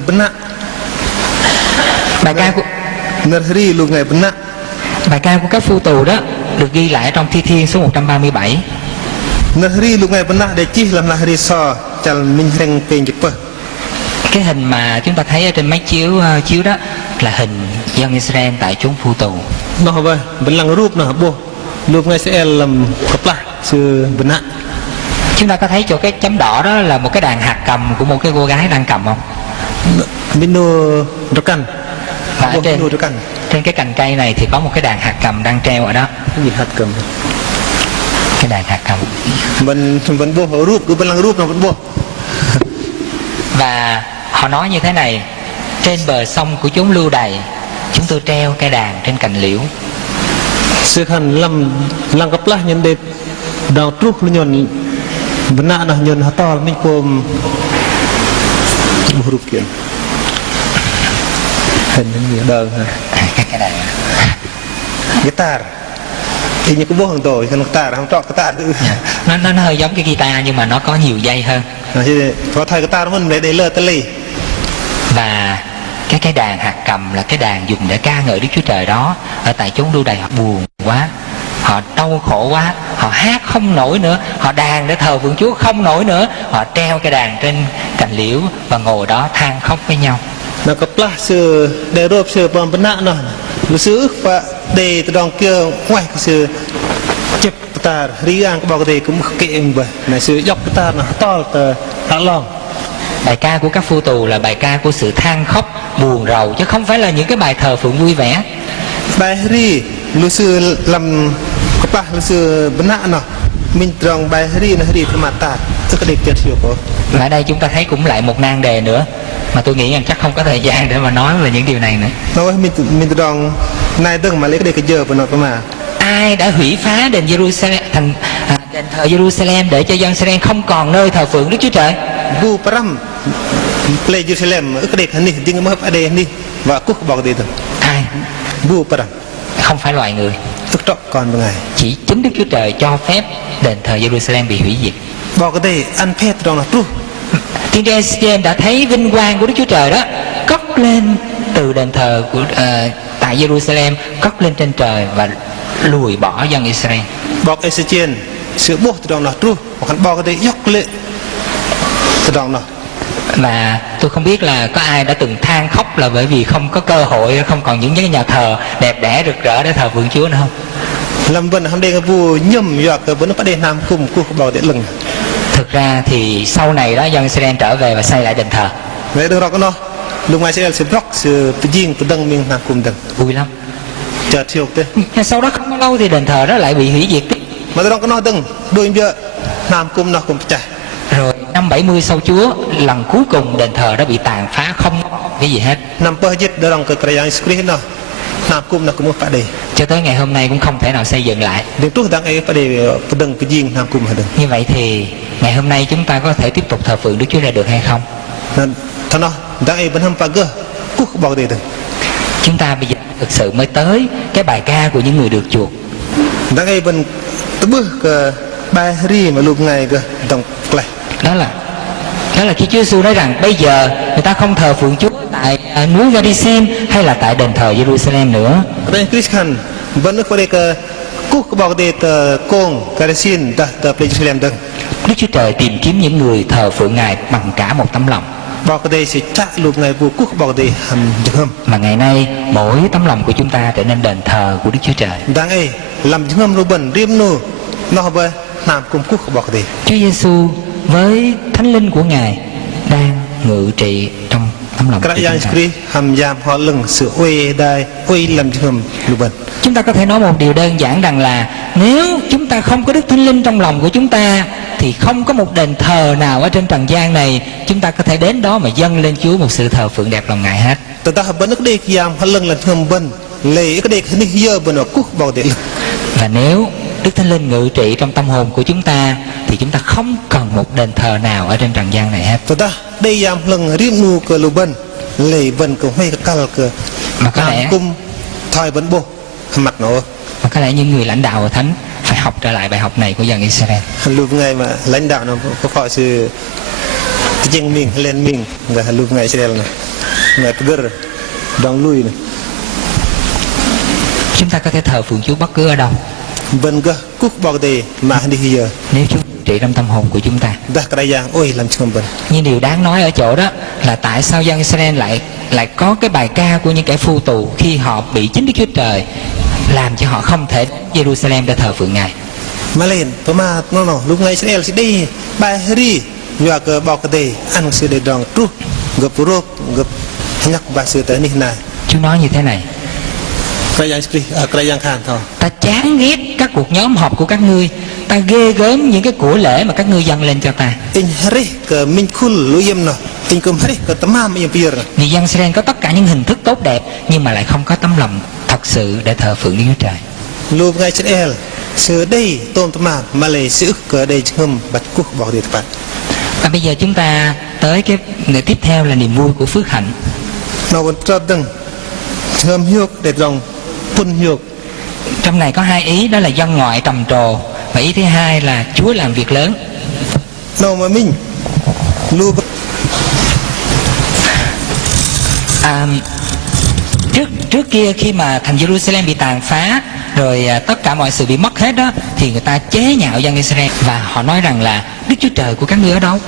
bên nặng Bài ca của nursery luôn ngày bên nặng. Bài ca của các phu tù đó được ghi lại trong Thi Thiên số 137. Nursery lúc ngày bên nặng để chi làm nursery so chal minh reng pin chụp. Cái hình mà chúng ta thấy ở trên máy chiếu đó là hình dân Israel tại chốn phu tù. Nó vậy bên lăng rúp nó bố lúc ngày sẽ làm cặp lại chứ bên nặng. Chúng ta có thấy chỗ cái chấm đỏ đó là một cái đàn hạt cầm của một cái cô gái đang cầm không? Mino Rokan. Và ở trên cái cành cây này thì có một cái đàn hạt cầm đang treo ở đó. Cái gì hạt cầm? Cái đàn hạt cầm. Vẫn bố rúp cứ bên lăng rúp nó vẫn bố. Và họ nói như thế này: trên bờ sông của chốn lưu đày, chúng tôi treo cây đàn trên cành liễu. Sự khăn làm cặp lại nhân đẹp đào trúc nhon bên nặng nó nhon to mình cùng bố rúp kiện. Hình như đơn ha. Cái đàn guitar thì như cái bố hàng tuổi cái guitar không chọn guitar tự nó hơi giống cái guitar nhưng mà nó có nhiều dây hơn. Có thời guitar nó để lơ tali. Và cái đàn hạt cầm là cái đàn dùng để ca ngợi Đức Chúa Trời đó. Ở tại chốn lưu đày họ buồn quá, họ đau khổ quá, họ hát không nổi nữa, họ đàn để thờ phượng Chúa không nổi nữa, họ treo cái đàn trên cành liễu và ngồi đó than khóc với nhau. Nó có plá sư để rộp sư bằng bên nạ nó nó sư ức và đề từ đòn kia ngoài cái sư chếp guitar rí ăn cái bao cái đề cũng kệ em vậy này sư dọc guitar nó to tờ hạ lòng. Bài ca của các phu tù là bài ca của sự than khóc buồn rầu, chứ không phải là những cái bài thờ phượng vui vẻ. Bài rí lu sư làm có plá lu sư bên nạ nó mình tròn bài rí nó rí mà tạt tức cái đề tiệt siêu có. Và ở đây chúng ta thấy cũng lại một nan đề nữa mà tôi nghĩ rằng chắc không có thời gian để mà nói về những điều này nữa. Nói mình tròn này từng mà lấy cái đề cái giờ của nó cơ mà. Ai đã hủy phá đền Jerusalem thành đền thờ Jerusalem để cho dân Israel không còn nơi thờ phượng Đức Chúa Trời? Bu Param play Jerusalem cái đề này nhưng mà ở đây đi và cúc bảo cái đề Ai? Bu Param Không phải loài người. tức trọ còn một ngày Chỉ chính Đức Chúa Trời cho phép đền thờ Jerusalem bị hủy diệt. bảo cái đề ăn phết trong là tru. Tiên tri Ê-xê-kiên đã thấy vinh quang của Đức Chúa Trời đó cất lên từ đền thờ của tại Jerusalem, cất lên trên trời và lùi bỏ dân Israel. Bảo Ê-xê-kiên sự bố từ trong là tru, hoặc bảo cái đề dốc lệ từ trong nó. Và tôi không biết là có ai đã từng than khóc là bởi vì không có cơ hội, không còn những cái nhà thờ đẹp đẽ rực rỡ để thờ phượng Chúa nữa không? Làm vần hôm nay cái vụ nhầm dọa cái vấn nó bắt đề nam cùng của bảo để lừng. Thực ra thì sau này đó dân Israel trở về và xây lại đền thờ. Vậy được rồi con nó. Lúc mai sẽ block sự riêng của đăng mình nam cùng đừng. Vui lắm. Chợt thiêu thế. Sau đó không bao lâu thì đền thờ đó lại bị hủy diệt. Mà tôi con nó đừng đôi bia nam cùng nó cùng chạy. Rồi năm 70 sau Chúa, lần cuối cùng đền thờ đã bị tàn phá không cái gì hết. Năm bơ dịch đó cái cái screen nó nam cùng nó cũng phải đề. Cho tới ngày hôm nay cũng không thể nào xây dựng lại. Đến lúc đang ấy phải đề đừng cái riêng nam cùng đừng. Như vậy thì ngày hôm nay chúng ta có thể tiếp tục thờ phượng Đức Chúa Trời được hay không? Thôi nó đang ấy vẫn không phải cơ cúc bảo đề đừng. Chúng ta bây giờ thực sự mới tới cái bài ca của những người được chuộc. Đang ấy vẫn bước bài ri mà lúc ngày cơ đồng lại đó là khi Chúa Giêsu nói rằng bây giờ người ta không thờ phượng Chúa tại núi Gerizim hay là tại đền thờ Jerusalem nữa. Đây Christian vẫn có đây cơ cúc bảo đây tờ công Gerizim tờ Jerusalem đừng. Đức Chúa Trời tìm kiếm những người thờ phượng Ngài bằng cả một tấm lòng. Bảo đây sẽ chắc lúc ngày vô cúc bảo đây hầm hầm. Mà ngày nay mỗi tấm lòng của chúng ta trở nên đền thờ của Đức Chúa Trời. Đang ấy làm hầm luôn bẩn riêng nô nó bơ làm cùng cúc bảo đây. Chúa Giêsu với Thánh Linh của Ngài đang ngự trị trong tấm lòng của chúng ta. Hầm giam họ lưng sự uy đai uy làm hầm luôn bẩn. Chúng ta có thể nói một điều đơn giản rằng là nếu chúng ta không có Đức Thánh Linh trong lòng của chúng ta thì không có một đền thờ nào ở trên trần gian này chúng ta có thể đến đó mà dâng lên Chúa một sự thờ phượng đẹp lòng Ngài hết. Và nếu Đức Thánh Linh ngự trị trong tâm hồn của chúng ta thì chúng ta không cần một đền thờ nào ở trên trần gian này hết. Mà có lẽ những người lãnh đạo ở Thánh phải học trở lại bài học này của dân Israel. Lúc ngày mà lãnh đạo nó có phải sự chính mình lên mình là lúc ngày Israel này ngày Pger đóng lui này. Chúng ta có thể thờ phượng Chúa bất cứ ở đâu. Vân cơ cúc bọc đề mà đi giờ. Nếu Chúa trị trong tâm hồn của chúng ta. Làm chồng bần. Nhưng điều đáng nói ở chỗ đó là tại sao dân Israel lại có cái bài ca của những kẻ phu tù khi họ bị chính Đức Chúa Trời làm cho họ không thể đến Jerusalem để thờ phượng Ngài. Mà lên, mà nó lúc ngày Israel sẽ đi bài ri và cái bọc đề ăn sự để đòn trút gặp rốt gặp nhắc bà sự tới này. Chúa nói như thế này. Ta chán ghét các cuộc nhóm họp của các ngươi. Ta ghê gớm những cái của lễ mà các ngươi dâng lên cho ta. Vì dân Israel có tất cả những hình thức tốt đẹp nhưng mà lại không có tấm lòng thật sự để thờ phượng Đức Chúa Trời. Lúc ngày Israel sự đây tôm tôm mà lấy sự cờ đây châm bật quốc bỏ đi tập. Và bây giờ chúng ta tới cái người tiếp theo là niềm vui của phước hạnh. Nó vẫn cho đừng thơm hiệp để dòng phun hiệp. Trong này có hai ý, đó là dân ngoại trầm trồ và ý thứ hai là Chúa làm việc lớn. Nó mà mình lưu trước kia khi mà thành Jerusalem bị tàn phá rồi tất cả mọi sự bị mất hết đó thì người ta chế nhạo dân Israel và họ nói rằng là Đức Chúa Trời của các ngươi ở đâu?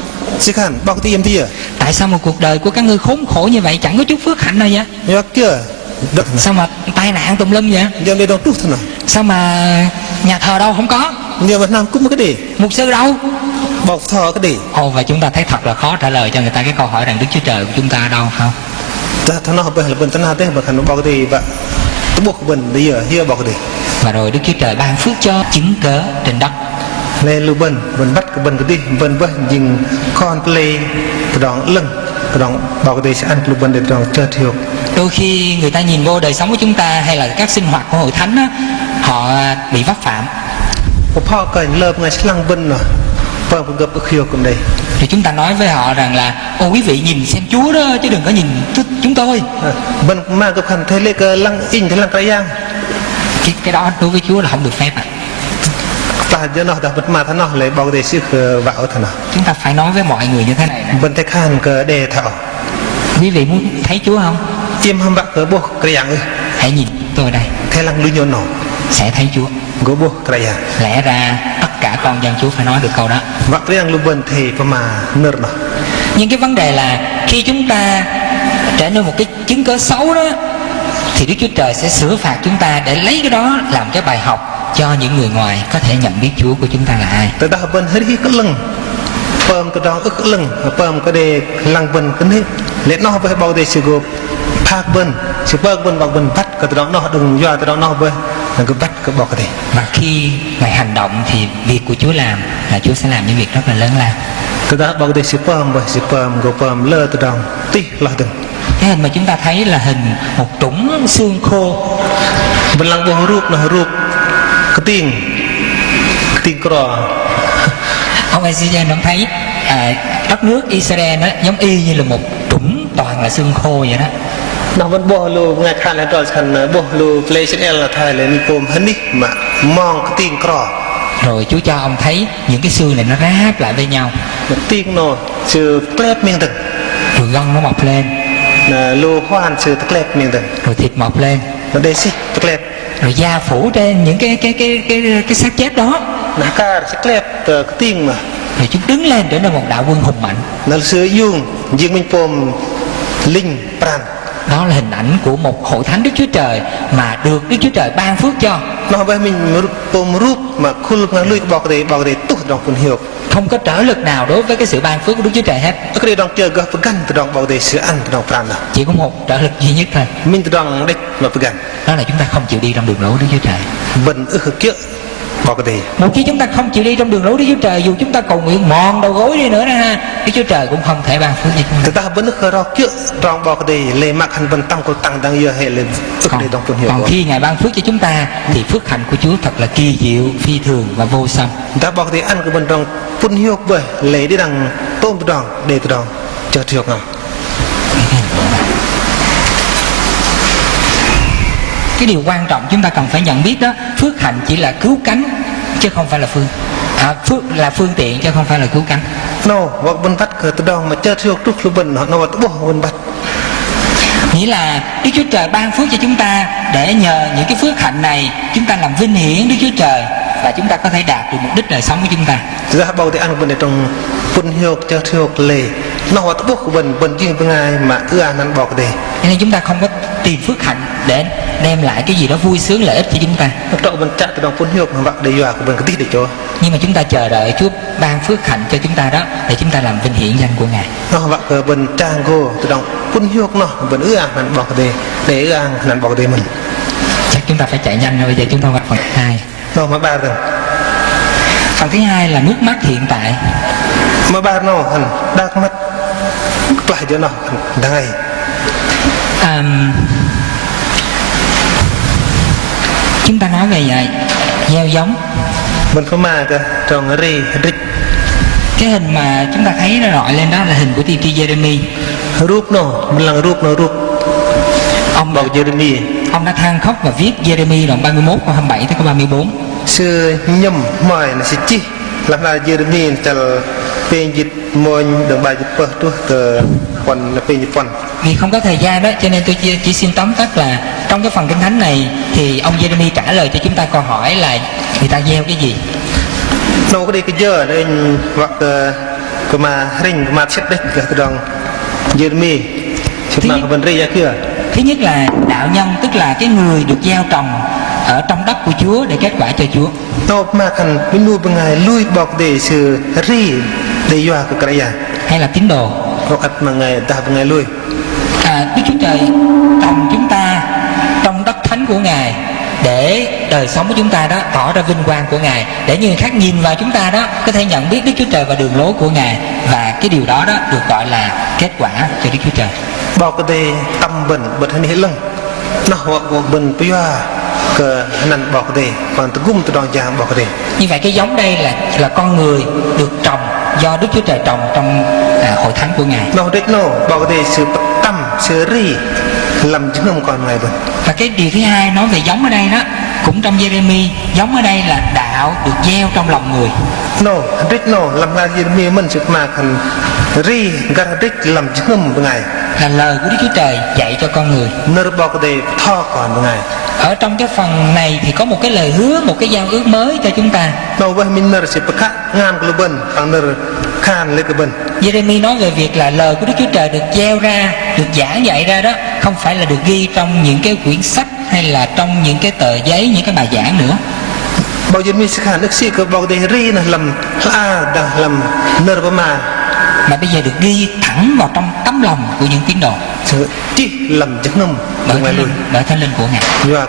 Tại sao một cuộc đời của các ngươi khốn khổ như vậy, chẳng có chút phước hạnh nào vậy? Sao mà tai nạn tùm lum vậy? Sao mà nhà thờ đâu không có? Mục sư đâu? Bọc thờ cái gì? Và chúng ta thấy thật là khó trả lời cho người ta cái câu hỏi rằng Đức Chúa Trời của chúng ta ở đâu không? Và rồi Đức Chúa Trời ban phước cho chứng cớ trên đất. Lên lưu bần bắt cái bần cái đi bần dừng con play cái đòn lưng cái đòn bảo cái sẽ ăn lưu bần để đòn chơi thiểu. Đôi khi người ta nhìn vô đời sống của chúng ta hay là các sinh hoạt của hội thánh á, họ bị vấp phạm. Họ cần lợp ngày lăng bần rồi. Gặp khiêu cùng đây. Thì chúng ta nói với họ rằng là quý vị nhìn xem Chúa đó chứ đừng có nhìn chúng tôi. Bần mà gặp hành thế lệ cơ lăng in thế lăng cái giang. Cái đó đối với Chúa là không được phép ạ. Ta cho nó đã bật mà nó lấy bao đề sức vào thằng nào. Chúng ta phải nói với mọi người như thế này. Bần thế khan cơ đề thảo. Quý vị muốn thấy Chúa không? Tiêm hâm bạc cơ bố cái giang ơi. Hãy nhìn tôi đây. Thế lăng lưu nhôn nổ. Sẽ thấy Chúa. Gỗ bố cái giang. Lẽ ra tất cả con dân Chúa phải nói được câu đó. Vạc cái giang lưu bần thì mà nợ nó. Nhưng cái vấn đề là khi chúng ta trở nên một cái chứng cớ xấu đó thì Đức Chúa Trời sẽ xử phạt chúng ta để lấy cái đó làm cái bài học cho những người ngoài có thể nhận biết Chúa của chúng ta là ai. Từ đó bên hết cái lưng, pơm cái đó ức lưng, pơm cái đề lăng bên cái này, lẽ nó phải bao đề sự gộp, phạt bên, sự bơm bên bằng bên bắt cái đó nó đừng do cái đó nó bên, là cứ bắt cái bọc cái này. Và khi Ngài hành động thì việc của Chúa làm là Chúa sẽ làm những việc rất là lớn lao. Từ đó bao đề sự bơm gộp pơm lơ từ đó tí là đừng. Cái hình mà chúng ta thấy là hình một trũng xương khô. Bên lăng bố rụp là rụp cái tiền cỏ. Ông Ezechiel ông thấy đất nước Israel đó giống y như là một trũng toàn là xương khô vậy đó. Nó vẫn bố lù ngay khăn là rồi khăn bố lù play Israel là thay lên cồm hết đi mà mong cái tiền cỏ rồi Chúa cho ông thấy những cái xương này nó ráp lại với nhau, một tiếng nó chưa klep miếng từng rồi gân nó mọc lên, lô hoan chưa klep miếng từng rồi thịt mọc lên, nó đây xí klep rồi da phủ trên những cái xác chết đó, nà ca sẽ klep tờ tiếng mà rồi chúng đứng lên trở nên một đạo quân hùng mạnh. nó sử dụng riêng mình pom linh pran. Đó là hình ảnh của một hội thánh Đức Chúa Trời mà được Đức Chúa Trời ban phước cho. Nó bây mình pom rúp mà khul ngang lui bọc để tút trong phun hiệu. Không có trở lực nào đối với cái sự ban phước của Đức Chúa Trời hết. Cái đây đang chờ gặp gan từ trong bọc để sửa ăn từ trong pran nào. Chỉ có một trở lực duy nhất thôi. Mình từ trong đích mà gan. Đó là chúng ta không chịu đi trong đường lối Đức Chúa Trời. Bần kia bọc để. Một khi chúng ta không chịu đi trong đường lối Đức Chúa Trời, dù chúng ta cầu nguyện mòn đầu gối đi nữa đó ha, Đức Chúa Trời cũng không thể ban phước cho chúng ta. Ta vẫn khờ ro kia trong bọc để lệ mắc hành bần tăng của tăng đang giờ hệ lên để trong phun hiệu. Còn khi Ngài ban phước cho chúng ta thì phước hạnh của Chúa thật là kỳ diệu, phi thường và vô song. Ta bọc để ăn của bần trong phun hiệu bởi lệ đi đằng tôm từ đằng để từ đằng chờ thiệt nào. Cái điều quan trọng chúng ta cần phải nhận biết đó, phước hạnh chỉ là cứu cánh chứ không phải là phước là phương tiện chứ không phải là cứu cánh. No, hoặc bần bắt từ đằng mà chờ thiệt lúc lúc bần nó bắt bố bần bắt. Nghĩa là Đức Chúa Trời ban phước cho chúng ta để nhờ những cái phước hạnh này chúng ta làm vinh hiển Đức Chúa Trời và chúng ta có thể đạt được mục đích đời sống của chúng ta. Ra bầu thì ăn bần trong phun hiệu chờ thiệt lệ nó bắt bố của bần riêng với ngài mà ăn ăn bọc để. Nên chúng ta không có tìm phước hạnh để đem lại cái gì đó vui sướng lợi ích cho chúng ta. Trọ bần chặt từ trong phun hiệu mà để dọa của bần cái tích để cho. Nhưng mà chúng ta chờ đợi Chúa ban phước hạnh cho chúng ta đó để chúng ta làm vinh hiển danh của Ngài. Nó vậy cái bần trang go từ trong phun hiệu nó bần ăn bọc để ăn bọc để mình. Chắc chúng ta phải chạy nhanh rồi, bây giờ chúng ta vào phần 2. Nó mà ba rồi. Phần thứ hai là nước mắt hiện tại. Mà ba nó hẳn đắc mắt lại cho nó đang ngày. Chúng ta nói về gieo giống. Mình có mà cơ trong rích. Cái hình mà chúng ta thấy nó rọi lên đó là hình của tiên tri Jeremy. Rúp nó, mình là rúp ông bọc Jeremy. Ông đã than khóc và viết Jeremy đoạn 31 câu 27 tới câu 34. Sư nhầm mỏi là sẽ chi làm là Jeremy chào bên dịch môi đường bài dịch bơ tu từ phần là bên dịch phần. Vì không có thời gian đó cho nên tôi chỉ xin tóm tắt là trong cái phần kinh thánh này thì ông Jeremy trả lời cho chúng ta câu hỏi là người ta gieo cái gì. Nó có đi cái giờ nên hoặc cái mà rình mà chết đấy cái đồng Jeremy chúng ta có vấn đề kia. Thứ nhất là đạo nhân, tức là cái người được gieo trồng ở trong đất của Chúa để kết quả cho Chúa. Nó mà cần cái nuôi bằng ngày lui bọc để sự ri để dọa cái cái hay là tín đồ. nó ắt mà ngày ta bằng ngày lui. Đức Chúa Trời trồng chúng ta trong đất thánh của Ngài để đời sống của chúng ta đó tỏ ra vinh quang của Ngài, để những người khác nhìn vào chúng ta đó có thể nhận biết Đức Chúa Trời và đường lối của Ngài, và cái điều đó đó được gọi là kết quả cho Đức Chúa Trời. Bao cái tâm bẩn bật hết lưng nó hoặc bẩn bây giờ cái năn bao cái còn từ gum từ đòn giang bao cái. Như vậy cái giống đây là con người được trồng do Đức Chúa Trời trồng trong hội thánh của Ngài. Nó đích nó bao cái sự tâm sự ri làm chứng không còn ngày bẩn. Và cái điều thứ hai nói về giống ở đây đó cũng trong Jeremy, giống ở đây là đạo được gieo trong lòng người. No, đích nó làm ra Jeremy mình sự mà cần ri gara đích làm chứng không ngày. Là lời của Đức Chúa Trời dạy cho con người. Nơ bao cái tho còn ngày. Ở trong cái phần này thì có một cái lời hứa, một cái giao ước mới cho chúng ta. Nó với mình nơ sẽ bắt ngam cái bên, bằng nơ khan lấy cái bên. Jeremy nói về việc là lời của Đức Chúa Trời được gieo ra, được giảng dạy ra đó, không phải là được ghi trong những cái quyển sách hay là trong những cái tờ giấy, những cái bài giảng nữa. Bao giờ mình sẽ khả nước sĩ cái bao cái ri là làm đang làm nơ mà bây giờ được ghi thẳng vào trong tấm lòng của những tín đồ. sự chỉ làm chứng ngầm bởi Thánh Linh của Ngài. và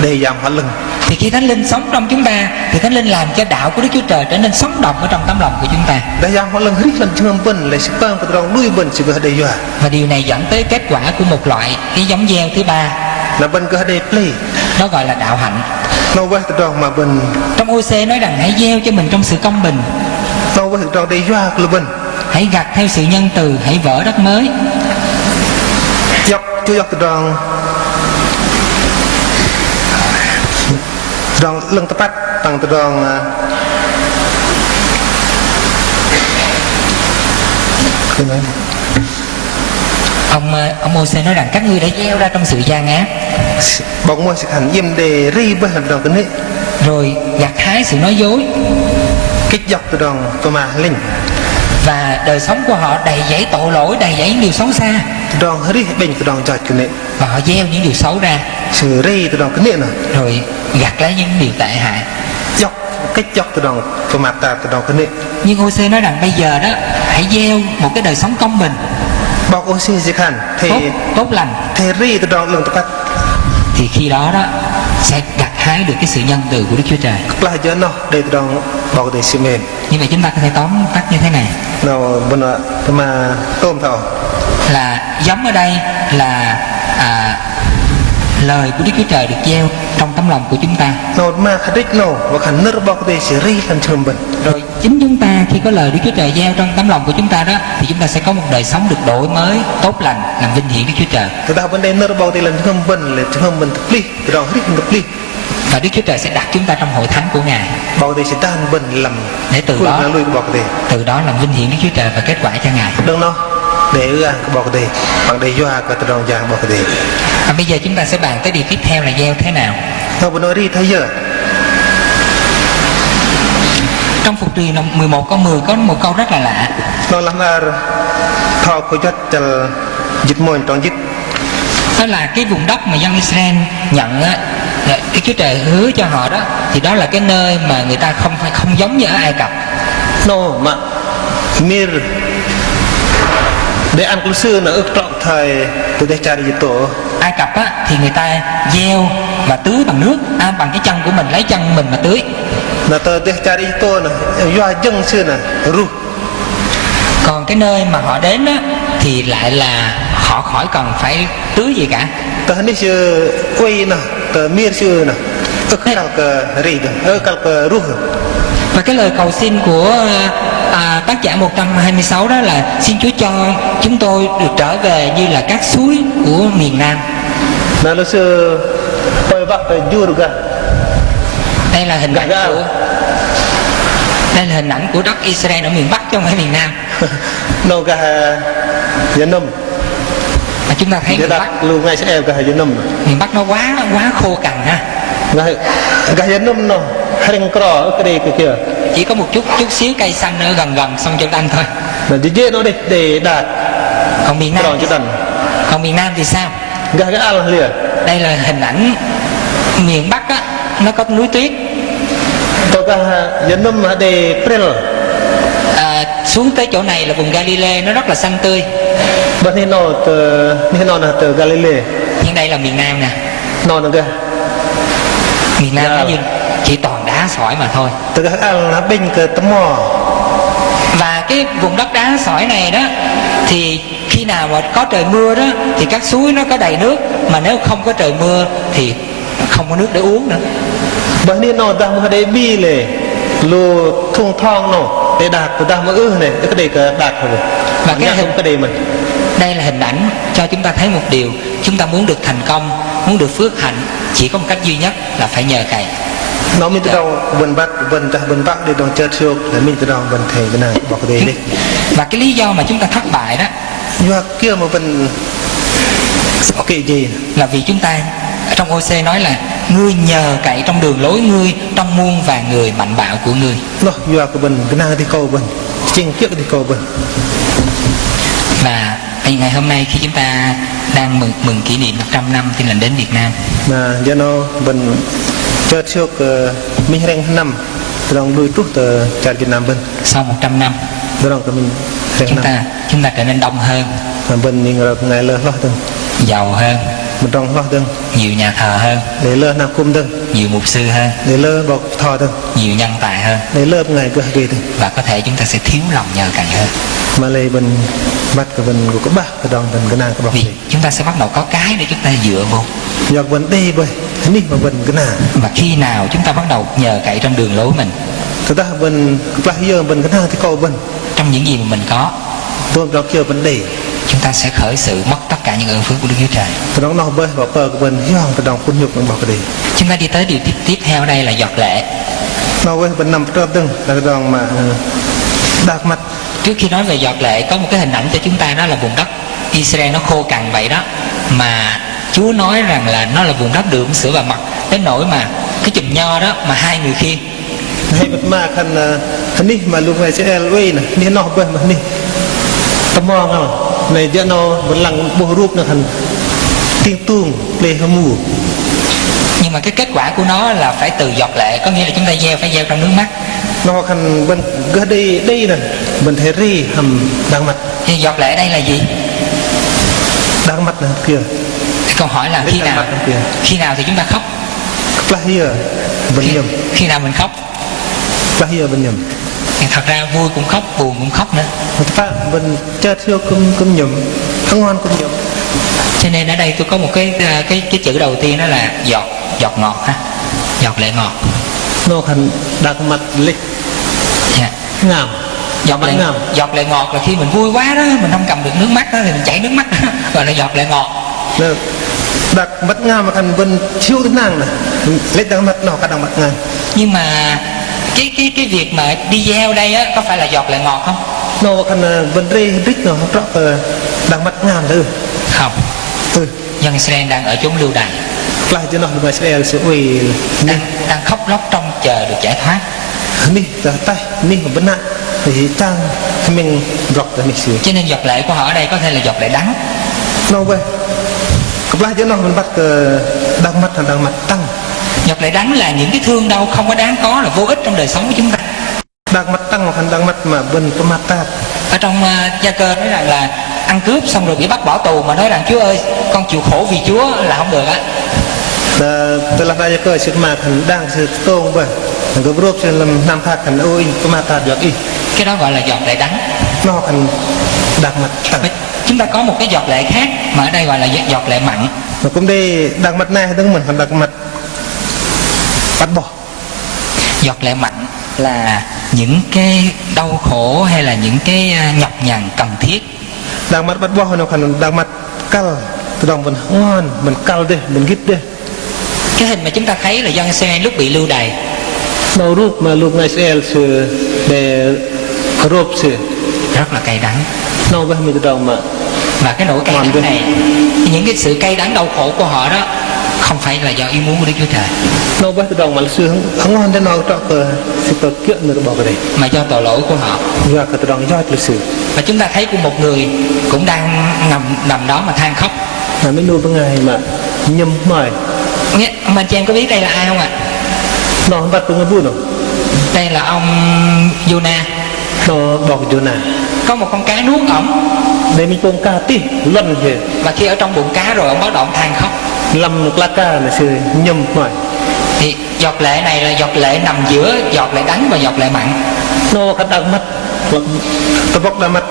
đây giảm hóa lưng. Thì khi Thánh Linh sống trong chúng ta thì Thánh Linh làm cho đạo của Đức Chúa Trời trở nên sống động ở trong tấm lòng của chúng ta. Đây giảm hóa lưng hết làm chứng ngầm bẩn lại sự băng của trong nuôi bẩn sự đây dọa. Và điều này dẫn tới kết quả của một loại cái giống gieo thứ ba. Là bẩn cái đây play. Nó gọi là đạo hạnh. Nó với trong mà bẩn. Trong OC nói rằng hãy gieo cho mình trong sự công bình. Nó với trong đây dọa là bẩn. Hãy gặt theo sự nhân từ, hãy vỡ đất mới. Dọc cho dọc trong lưng tập tăng từ đòn ông Môi-se nói rằng các ngươi đã gieo ra trong sự gian ác, bóng môi sẽ hẳn im để ri bởi hẳn đòn cái này rồi gặt hái sự nói dối, kích dọc từ đòn tôi mà linh và đời sống của họ đầy dẫy tội lỗi, đầy dẫy những điều xấu xa, đòn ri bình từ đòn chọt cái này và họ gieo những điều xấu ra, sự ri từ đòn cái này nào rồi gặt lấy những điều tệ hại. dọc kích dọc từ đòn tôi mà ta từ đòn cái này. Nhưng Hô-se nói rằng bây giờ đó hãy gieo một cái đời sống công bình, bọc ô xê dịch hẳn tốt lành, thế ri từ đòn lường tập thì khi đó đó sẽ gặt hái được cái sự nhân từ của Đức Chúa Trời. là giờ nó để từ đòn bọc để xì mềm Như vậy chúng ta có thể tóm tắt như thế này nào bên đó mà tôm thảo là giống ở đây là lời của Đức Chúa Trời được gieo trong tấm lòng của chúng ta. nào mà khát đích nào và khẩn nở bọc để xì ri làm châm bình Rồi chính chúng ta khi có lời Đức Chúa Trời gieo trong tấm lòng của chúng ta đó thì chúng ta sẽ có một đời sống được đổi mới, tốt lành, làm vinh hiển Đức Chúa Trời. từ đó vấn đề nở bọc để làm châm bình là châm bình tập ly từ đó ri tập ly Và Đức Chúa Trời sẽ đặt chúng ta trong hội thánh của Ngài bọc để sẽ đan bình làm để từ đó làm vinh hiển Đức Chúa Trời và kết quả cho Ngài. đừng nó để bọc để bằng để doa cả từ đòn giang bọc để. Bây giờ chúng ta sẽ bàn tới điều tiếp theo là gieo thế nào. Nó vừa nói đi thấy giờ Trong Phục truyền 11 câu 10 có một câu rất là lạ. nó làm ra thọ khối chất cho dịch môi trong dịch. Đó là cái vùng đất mà dân Israel nhận á, Đức Chúa Trời hứa cho họ đó, thì đó là cái nơi mà người ta không giống như ở Ai Cập. Nó mà mir để ăn cú sư nó ước trọng thời từ đây cha đi tổ. Ai Cập á thì người ta gieo và tưới bằng nước, bằng cái chân của mình, lấy chân mình mà tưới. Nó từ đây cha đi tổ nó doa dân sư nè ru. Còn cái nơi mà họ đến á thì lại là họ khỏi cần phải tưới gì cả. Tờ này sư quay nè, tờ mir sư nè, ước cao cờ rì được, cao cờ ru. Và cái lời cầu xin của tác giả 126 đó là xin Chúa cho chúng tôi được trở về như là các suối của miền Nam. Nó là sư quay vắt tới Jurga. Đây là hình ảnh của đất Israel ở miền Bắc chứ không phải miền Nam. Nó cả dân nông. Mà chúng ta thấy miền Bắc luôn ngay sẽ em cả dân nông. Miền Bắc nó quá khô cằn ha. Cả dân nông nó hành cỏ ở cái đây kia. Chỉ có một chút xíu cây xanh ở gần sông Châu Đanh thôi. Là dễ nó để đạt. Còn miền Nam thì sao? Gà cái ăn liền. Đây là hình ảnh miền Bắc á, nó có núi tuyết. Tôi cả dân nông mà để Prel. Xuống tới chỗ này là vùng Galilee, nó rất là xanh tươi. Bên này nó là từ Galilee. Nhưng đây là miền Nam nè. Nó kìa. Miền Nam nó như chỉ toàn đá sỏi mà thôi. Từ cái ăn là bình cái tấm mò. Và cái vùng đất đá sỏi này đó thì khi nào mà có trời mưa đó thì các suối nó có đầy nước, mà nếu không có trời mưa thì không có nước để uống nữa. Bên này nó đang để bi lề lù thùng thong nó để đạt từ đang mới này cái đây cái đạt rồi. Và cái đây mình. Đây là hình ảnh cho chúng ta thấy một điều, chúng ta muốn được thành công, muốn được phước hạnh, chỉ có một cách duy nhất là phải nhờ Cậy. Nó mình từ đâu bên bắc để đón chơi siêu là mình từ đâu bên thầy cái nàyบอกcái đi. Và cái lý do mà chúng ta thất bại đó do kia mà bên ok gì là vì chúng ta trong Hô-se nói là ngươi nhờ cậy trong đường lối ngươi, trong muôn vàn người mạnh bạo của ngươi. Nó do cái bên cái nào thì câu bên chinh trước thì câu bên. Và ngày hôm nay khi chúng ta đang mừng kỷ niệm 100 năm Tin Lành đến Việt Nam, mà do nó bên chơi siêu mình đang năm trong đôi chút từ trại Việt Nam bên sau 100 năm đó mình chúng ta trở nên đông hơn, bên mình rồi ngày lơ lo từng giàu hơn, mình trong lo từng nhiều nhà thờ hơn, để lơ nam cung từng nhiều mục sư hơn, để lơ bọc thọ từng nhiều nhân tài hơn, để lơ ngày cơ gì từng, và có thể chúng ta sẽ thiếu lòng nhờ Cậy hơn. mà lấy bên bắt cái bên của các bác cái đòn bên cái nào các bác vì chúng ta sẽ bắt đầu có cái để chúng ta dựa vô. Do vấn đề bởi ní mà bên cái nào. Và khi nào chúng ta bắt đầu nhờ Cậy trong đường lối mình, chúng ta bên bao giờ bên cái nào thì câu bên trong những gì mà mình có, tôi đó kia vấn đề chúng ta sẽ khởi sự mất tất cả những ơn phước của Đức Chúa Trời. tôi nói bởi bỏ bờ của bên do cái đòn quân nhục nó bỏ cái đi. Chúng ta đi tới điều tiếp theo đây là giọt lệ. nó với bên nằm trơ từng là đòn mà đạc mặt. Trước khi nói về giọt lệ, có một cái hình ảnh cho chúng ta, đó là vùng đất Israel nó khô cằn vậy đó, mà Chúa nói rằng là nó là vùng đất được uống sữa và mật, đến nỗi mà cái chùm nho đó mà hai người khiêng. Hay bật mà khăn ní mà lúc này sẽ quay nè, ní nó bên mà ní tâm mong không này giờ nó vẫn lằng bồ rúp nè khăn tiếng tuông lê hâm mù. Nhưng mà cái kết quả của nó là phải từ giọt lệ, có nghĩa là chúng ta phải gieo trong nước mắt. Nó khăn bên cái đây nè bên thế ri hầm đang mặt. Thì giọt lệ đây là gì? Đang mặt nè kìa. Cái câu hỏi là khi nào thì chúng ta khóc? Khi nào mình khóc? Bên nhầm. Thật ra vui cũng khóc, buồn cũng khóc nữa. Ta bên chết siêu cũng nhầm, thăng ngoan cũng nhầm. Cho nên ở đây tôi có một cái chữ đầu tiên, đó là giọt ngọt ha, giọt lệ ngọt. Nó khăn đặc mặt lịch. Yeah. Ngàm. Giọt lệ ngọt là khi mình vui quá đó, mình không cầm được nước mắt đó, thì mình chảy nước mắt đó, gọi là giọt lệ ngọt. Được. Đặc mặt ngàm mà khăn bên chiếu thế nàng nè, lấy đặc mặt nó cả đặc mặt ngàm. Nhưng mà cái việc mà đi gieo đây á, có phải là giọt lệ ngọt không? Nó khăn bên rê rít nó rõ đặc mặt ngàm thôi. Không. Dân Israel đang ở chốn lưu đày. Lại cho nó người Israel sẽ uy đang khóc lóc trong chờ được giải thoát. Ní là tay, ní là bên nạn thì trang mình rọc ra mình xíu. Cho nên giọt lệ của họ ở đây có thể là giọt lệ đắng. Nó vậy. Lại cho nó mình bắt đặc mặt tăng. Giọt lệ đắng là những cái thương đau không có đáng có, là vô ích trong đời sống của chúng ta. Đặc mặt tăng hoặc đặc mặt mà bên có mặt ta. Ở trong Gia Cơ nói rằng là ăn cướp xong rồi bị bắt bỏ tù, mà nói rằng Chúa ơi, con chịu khổ vì Chúa là không được á. Tôi là Gia Cơ sự mà thành đang sự tôn vậy. Thành có rốt trên làm nam thác thành ôi có mặt ta giọt y. Cái đó gọi là giọt lệ đắng. Nó thành đặc mặt tăng. Chúng ta có một cái giọt lệ khác mà ở đây gọi là giọt lệ mặn. Mà cũng đi đặc mặt này tức mình thành đặc mặt bắt bỏ. Giọt lệ mặn là những cái đau khổ hay là những cái nhọc nhằn cần thiết. Đặc mặt bắt bỏ nó thành đặc mặt call, từ đồng mình ngon, mình call đi, mình gít đi. Cái hình mà chúng ta thấy là dân Israel lúc bị lưu đày. Nó rút mà lúc này Israel sự để rộp sự rất là cay đắng. Nó với mình từ đồng mà. Và cái nỗi cay đắng này, những cái sự cay đắng đau khổ của họ đó không phải là do ý muốn của Đức Chúa Trời. Nó với từ đồng mà sự không ngon đến nó cho sự tội kiện được bỏ cái đấy, mà do tội lỗi của họ. Và cái từ đồng do lịch sử. Và chúng ta thấy của một người cũng đang nằm đó mà than khóc. Mà mới nuôi với ngày mà nhầm mời. Nghe, ông anh chị em có biết đây là ai không ạ? Nó không bắt tôi nghe vui đâu. Đây là ông Jonah. Nó bỏ cái Jonah. Có một con cá nuốt ổng. Đây mình con cá tí lần về. Và khi ở trong bụng cá rồi ông bắt đầu than khóc. Lâm một lá cá là sự nhầm mời. Thì giọt lệ này là giọt lệ nằm giữa giọt lệ đắng và giọt lệ mặn. Nó khát đắng mắt. Tôi bóc đắng mắt.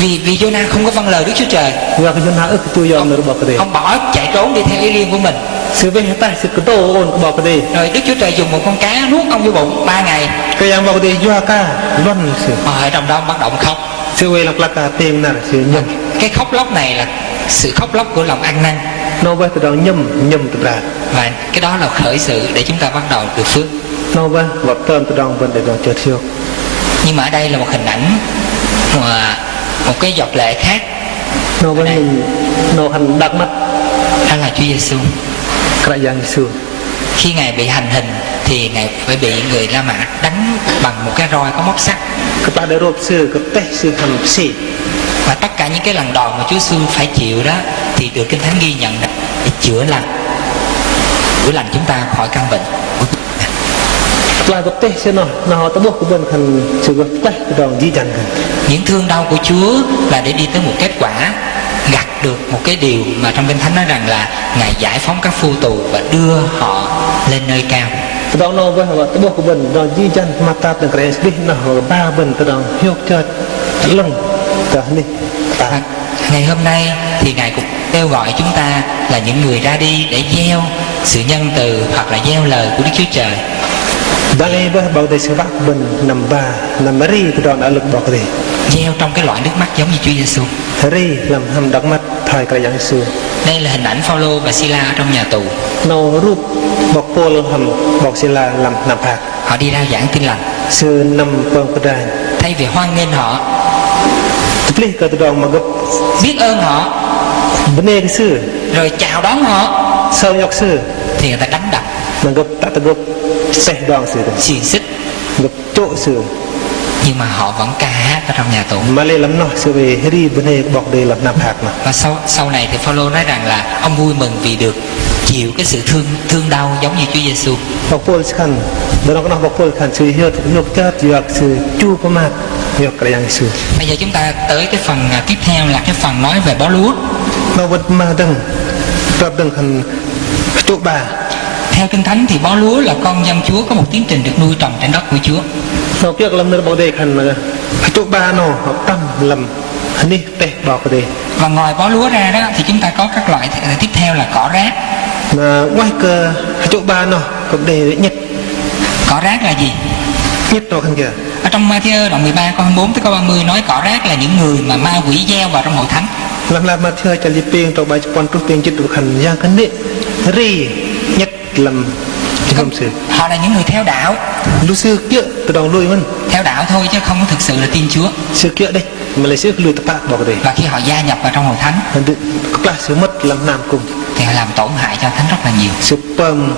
Vì Jonah không có vâng lời Đức Chúa Trời. Và cái Jonah ức tôi dòm nó bỏ cái đấy. Ông bỏ chạy trốn đi theo ý riêng của mình. Sự về tay sự cái tô ôn bỏ cái đấy. Rồi Đức Chúa Trời dùng một con cá nuốt ông vô bụng 3 ngày. Cái yang bỏ cái đấy doa cá luân sự. Ở trong đó ông bắt đầu khóc. Sự về lọc lá cá tiền là sự nhầm. Cái khóc lóc này là sự khóc lóc của lòng ăn năn. Nó về từ đó nhầm từ ra. Và cái đó là khởi sự để chúng ta bắt đầu được phước. Nó về và tên từ đó vấn đề đó chợt siêu. Nhưng mà ở đây là một hình ảnh mà một cái giọt lệ khác. Nó về mình nó hành đặc mắt. Đó là Chúa Giêsu. Cái dạng Giêsu. Khi Ngài bị hành hình thì Ngài phải bị người La Mã đánh bằng một cái roi có móc sắt. Cái ta để rộp sư, cái tết sư hành xỉ. Và tất cả những cái lần đòn mà Chúa Giêsu phải chịu đó thì được Kinh Thánh ghi nhận để chữa lành chúng ta khỏi căn bệnh. Là cái tết sư nó ta buộc của bên thành sự cái tết cái đòn di dần. Những thương đau của Chúa là để đi tới một kết quả, gặt được một cái điều mà trong Kinh Thánh nói rằng là Ngài giải phóng các phu tù và đưa họ lên nơi cao. Từ đó nó với họ ta buộc của bên đòn di dần mà ta từng cái SB nó ba bên từ đó hiếu chợt lần cả đi. Ngày hôm nay thì Ngài cũng kêu gọi chúng ta là những người ra đi để gieo sự nhân từ hoặc là gieo lời của Đức Chúa Trời. Đang nghe với bảo đại sứ bác mình nằm ri từ đó đã lực bỏ cái gì. Gieo trong cái loại nước mắt giống như Chúa Giêsu. Ri làm hầm đắc mắt thời cái dạng xưa. Đây là hình ảnh Phaolô và Sila ở trong nhà tù. Nó rút bọc Paul hầm bọc Sila làm nằm phạt. họ đi rao giảng tin lành. sư năm bông cái đài Thay vì hoan nghênh họ, tập lý cái đòn mà gặp biết ơn họ, vấn đề cái sư rồi chào đón họ, sau nhọc sư thì người ta đánh đập, mà gặp ta gặp xe đòn sư xiềng xích, gặp chỗ sư nhưng mà họ vẫn ca hát ở trong nhà tù. mà lên lắm nói sư về đi vấn đề bọc đây làm nạp hạt mà. Và sau này thì Phaolô nói rằng là ông vui mừng vì được chịu cái sự thương đau giống như Chúa Giêsu. bọc Paul khăn đó nó bọc Paul khăn sư hiệp chết dược sư chu có mặt dược cái dạng sư. Bây giờ chúng ta tới cái phần tiếp theo là cái phần nói về bó lúa. nó vật mà đừng tập đừng khăn chỗ bà. Theo Kinh Thánh thì bó lúa là con dân Chúa có một tiến trình được nuôi trồng trên đất của Chúa. nó tiếc làm nơi bọc đây khăn mà chỗ bà nó họ tâm làm đi tè bọc đây. Và ngoài bó lúa ra đó thì chúng ta có các loại tiếp theo là cỏ rác. Mà ngoài cơ chỗ bà nó cũng để nhất. Cỏ rác là gì? Nhất nó khăn kìa. Ở trong Ma-thi-ơ đoạn 13 câu 24 tới câu 30 nói cỏ rác là những người mà ma quỷ gieo vào trong hội thánh. Làm mà thưa cho liệt tiền trong bài quan trúc tiền chích được khăn giang khăn nệ ri nhất làm không sự. Họ là những người theo đạo. Lúc xưa kia từ đầu lui mình Theo đạo thôi chứ không có thực sự là tin Chúa. xưa kia đây mà lại xưa lui tập bạc bỏ đây. Và khi họ gia nhập vào trong hội thánh Các là xưa mất làm nam cùng thì họ làm tổn hại cho thánh rất là nhiều. xưa bơm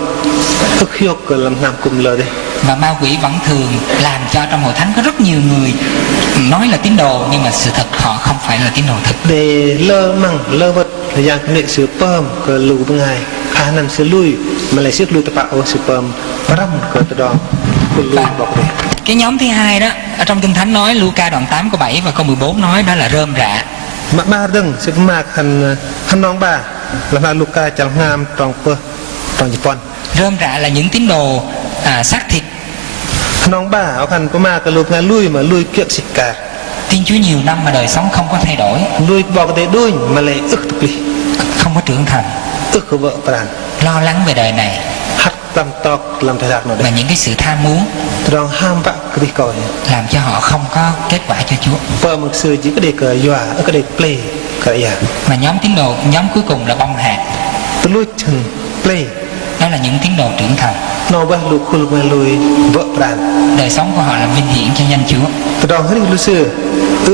ức hiếu làm nam cùng lờ đây. Và ma quỷ vẫn thường làm cho trong hội thánh có rất nhiều người nói là tín đồ nhưng mà sự thật họ không phải là tín đồ thực. Để lơ măng lơ vật là giang khăn nệ xưa bơm cơ lù bên ngày khả năng xưa lui mà lại xưa lui tập bạc xưa bơm răm cơ từ đó lui bỏ đây. Cái nhóm thứ hai đó ở trong Kinh Thánh nói Luca đoạn 8 câu 7 và câu 14 nói đó là rơm rạ. Mà ba đừng sẽ mà khăn nong ba là Luca chẳng ngam trong Japan. Rơm rạ là những tín đồ xác thịt. Nong ba ở khăn có ma cái lục ngay lui mà lui kiệm xịt cả. Tin Chúa nhiều năm mà đời sống không có thay đổi. Lui bỏ cái đuôi mà lại ức thực lý. Không có trưởng thành. Ức của vợ bạn. Lo lắng về đời này. Hát tâm tóc làm thời đạt nó Và đấy. những cái sự tham muốn Trong ham vạ cái đi coi. làm cho họ không có kết quả cho Chúa. Vợ một sự chỉ có để cờ dọa, có để play cái gì. Mà nhóm tín đồ, nhóm cuối cùng là bông hạt. Tôi lui chừng play. Đó là những tín đồ trưởng thành. Nó bắt lục khul mà lui vợ bạn. Đời sống của họ là vinh hiển cho danh Chúa. Từ đó hết lúc xưa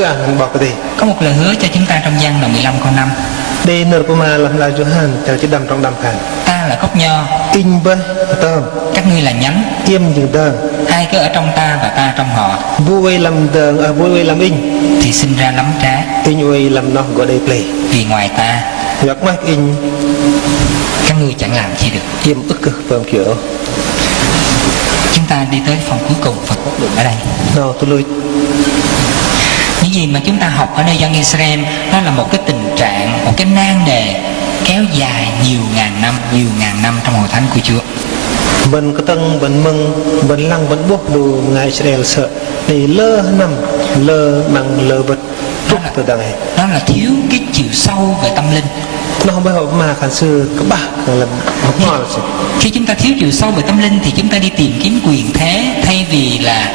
ăn bỏ cái gì. Có một lời hứa cho chúng ta trong Giăng đoạn 15 câu 5. Đây nợ của ma làm là Johan chẳng chỉ đâm trong đâm khăn. Ta là gốc nho, In bơi tôm. các ngươi là nhánh. Im dừng đơn. Ai cứ ở trong ta và ta trong họ Vui làm đơn, vui làm in. thì sinh ra lắm trái. In vui làm nó gọi đây play. Vì ngoài ta Giặc mắt in các ngươi chẳng làm chi được. im ức cực vâng kiểu. Chúng ta đi tới phần cuối cùng, phần cốt luận ở đây. Nó tôi lui. Những gì mà chúng ta học ở nơi dân Israel đó là một cái tình trạng, một cái nan đề kéo dài nhiều ngàn năm trong hội thánh của Chúa. Bên cái tân bên mừng bên lăng bên buộc đồ ngài Israel sợ để lơ nằm lơ bằng lơ vật trúc từ đằng này. Đó là thiếu cái chiều sâu về tâm linh. Nó không phải học mà khán sư các bạn là học ngon rồi. Khi chúng ta thiếu chiều sâu về tâm linh thì chúng ta đi tìm kiếm quyền thế thay vì là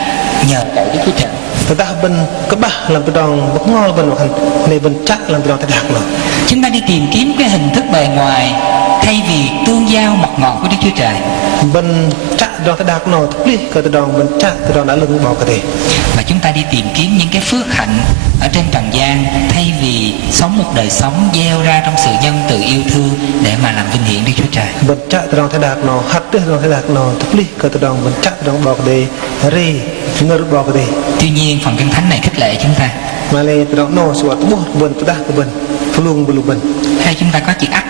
nhờ cậy Đức Chúa Trời. Người ta bên các bạn làm từ đòn bốc ngon bên học hành này bên chắc làm từ đòn ta đạt rồi. Chúng ta đi tìm kiếm cái hình thức bề ngoài thay vì tương giao mật ngọt với Đức Chúa Trời. Bên chắc đòn ta đạt nó thúc lý cái từ đòn bên chắc từ đòn đã lưng bỏ cái gì. Và chúng ta đi tìm kiếm những cái phước hạnh ở trên trần gian thay vì sống một đời sống gieo ra trong sự nhân từ yêu thương để mà làm vinh hiển Đức Chúa Trời. Bên chắc từ đòn ta đạt nó hạt từ đòn ta đạt nó thúc lý cái từ đòn bên chắc từ đòn bỏ cái gì rì ngơ bỏ cái gì. Tuy nhiên phần Kinh Thánh này khích lệ chúng ta. Mà lên từ đòn nó sửa bút bên từ đát bên luôn bên. Hay chúng ta có chữ ắt.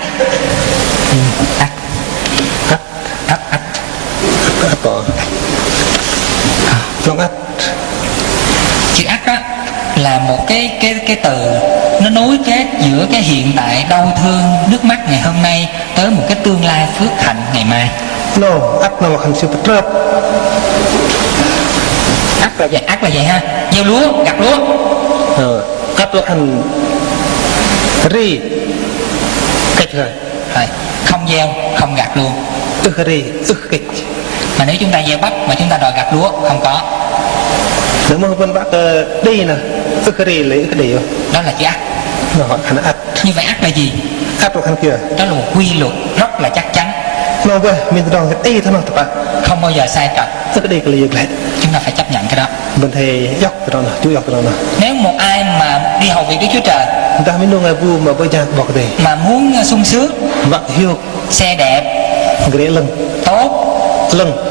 Ắt. Ắt. Bỏ trong ắt. Chữ ắt đó là một cái từ nó nối kết giữa cái hiện tại đau thương nước mắt ngày hôm nay tới một cái tương lai phước hạnh ngày mai. No, ắt nó mà khăn siêu trớp. Ắt là vậy ha. Gieo lúa, gặt lúa. Ắt là khăn ri cách rồi. Rồi, không gieo, không gặt luôn. Ri, kịch. Mà nếu chúng ta gieo bắp mà chúng ta đòi gặt lúa, không có. Nếu mà bên bác đi nè, ri lấy cái điều. Đó là chữ ắt. Nó gọi khăn ắt. Như vậy ắt là gì? Ắt là khăn kia. Đó là một quy luật rất là chắc chắn. Nó vậy, mình đòn cái đi thôi nó tập. Không không bao giờ sai trật. cái đây cái gì vậy Chúng ta phải chấp nhận cái đó. bên thầy dọc từ đó nè chú dọc từ đó nè Nếu một ai mà đi hầu việc Đức Chúa Trời người ta mới nuôi ngày vu mà bây giờ bỏ cái gì mà muốn sung sướng, vợ hiu xe đẹp, cái lưng tốt,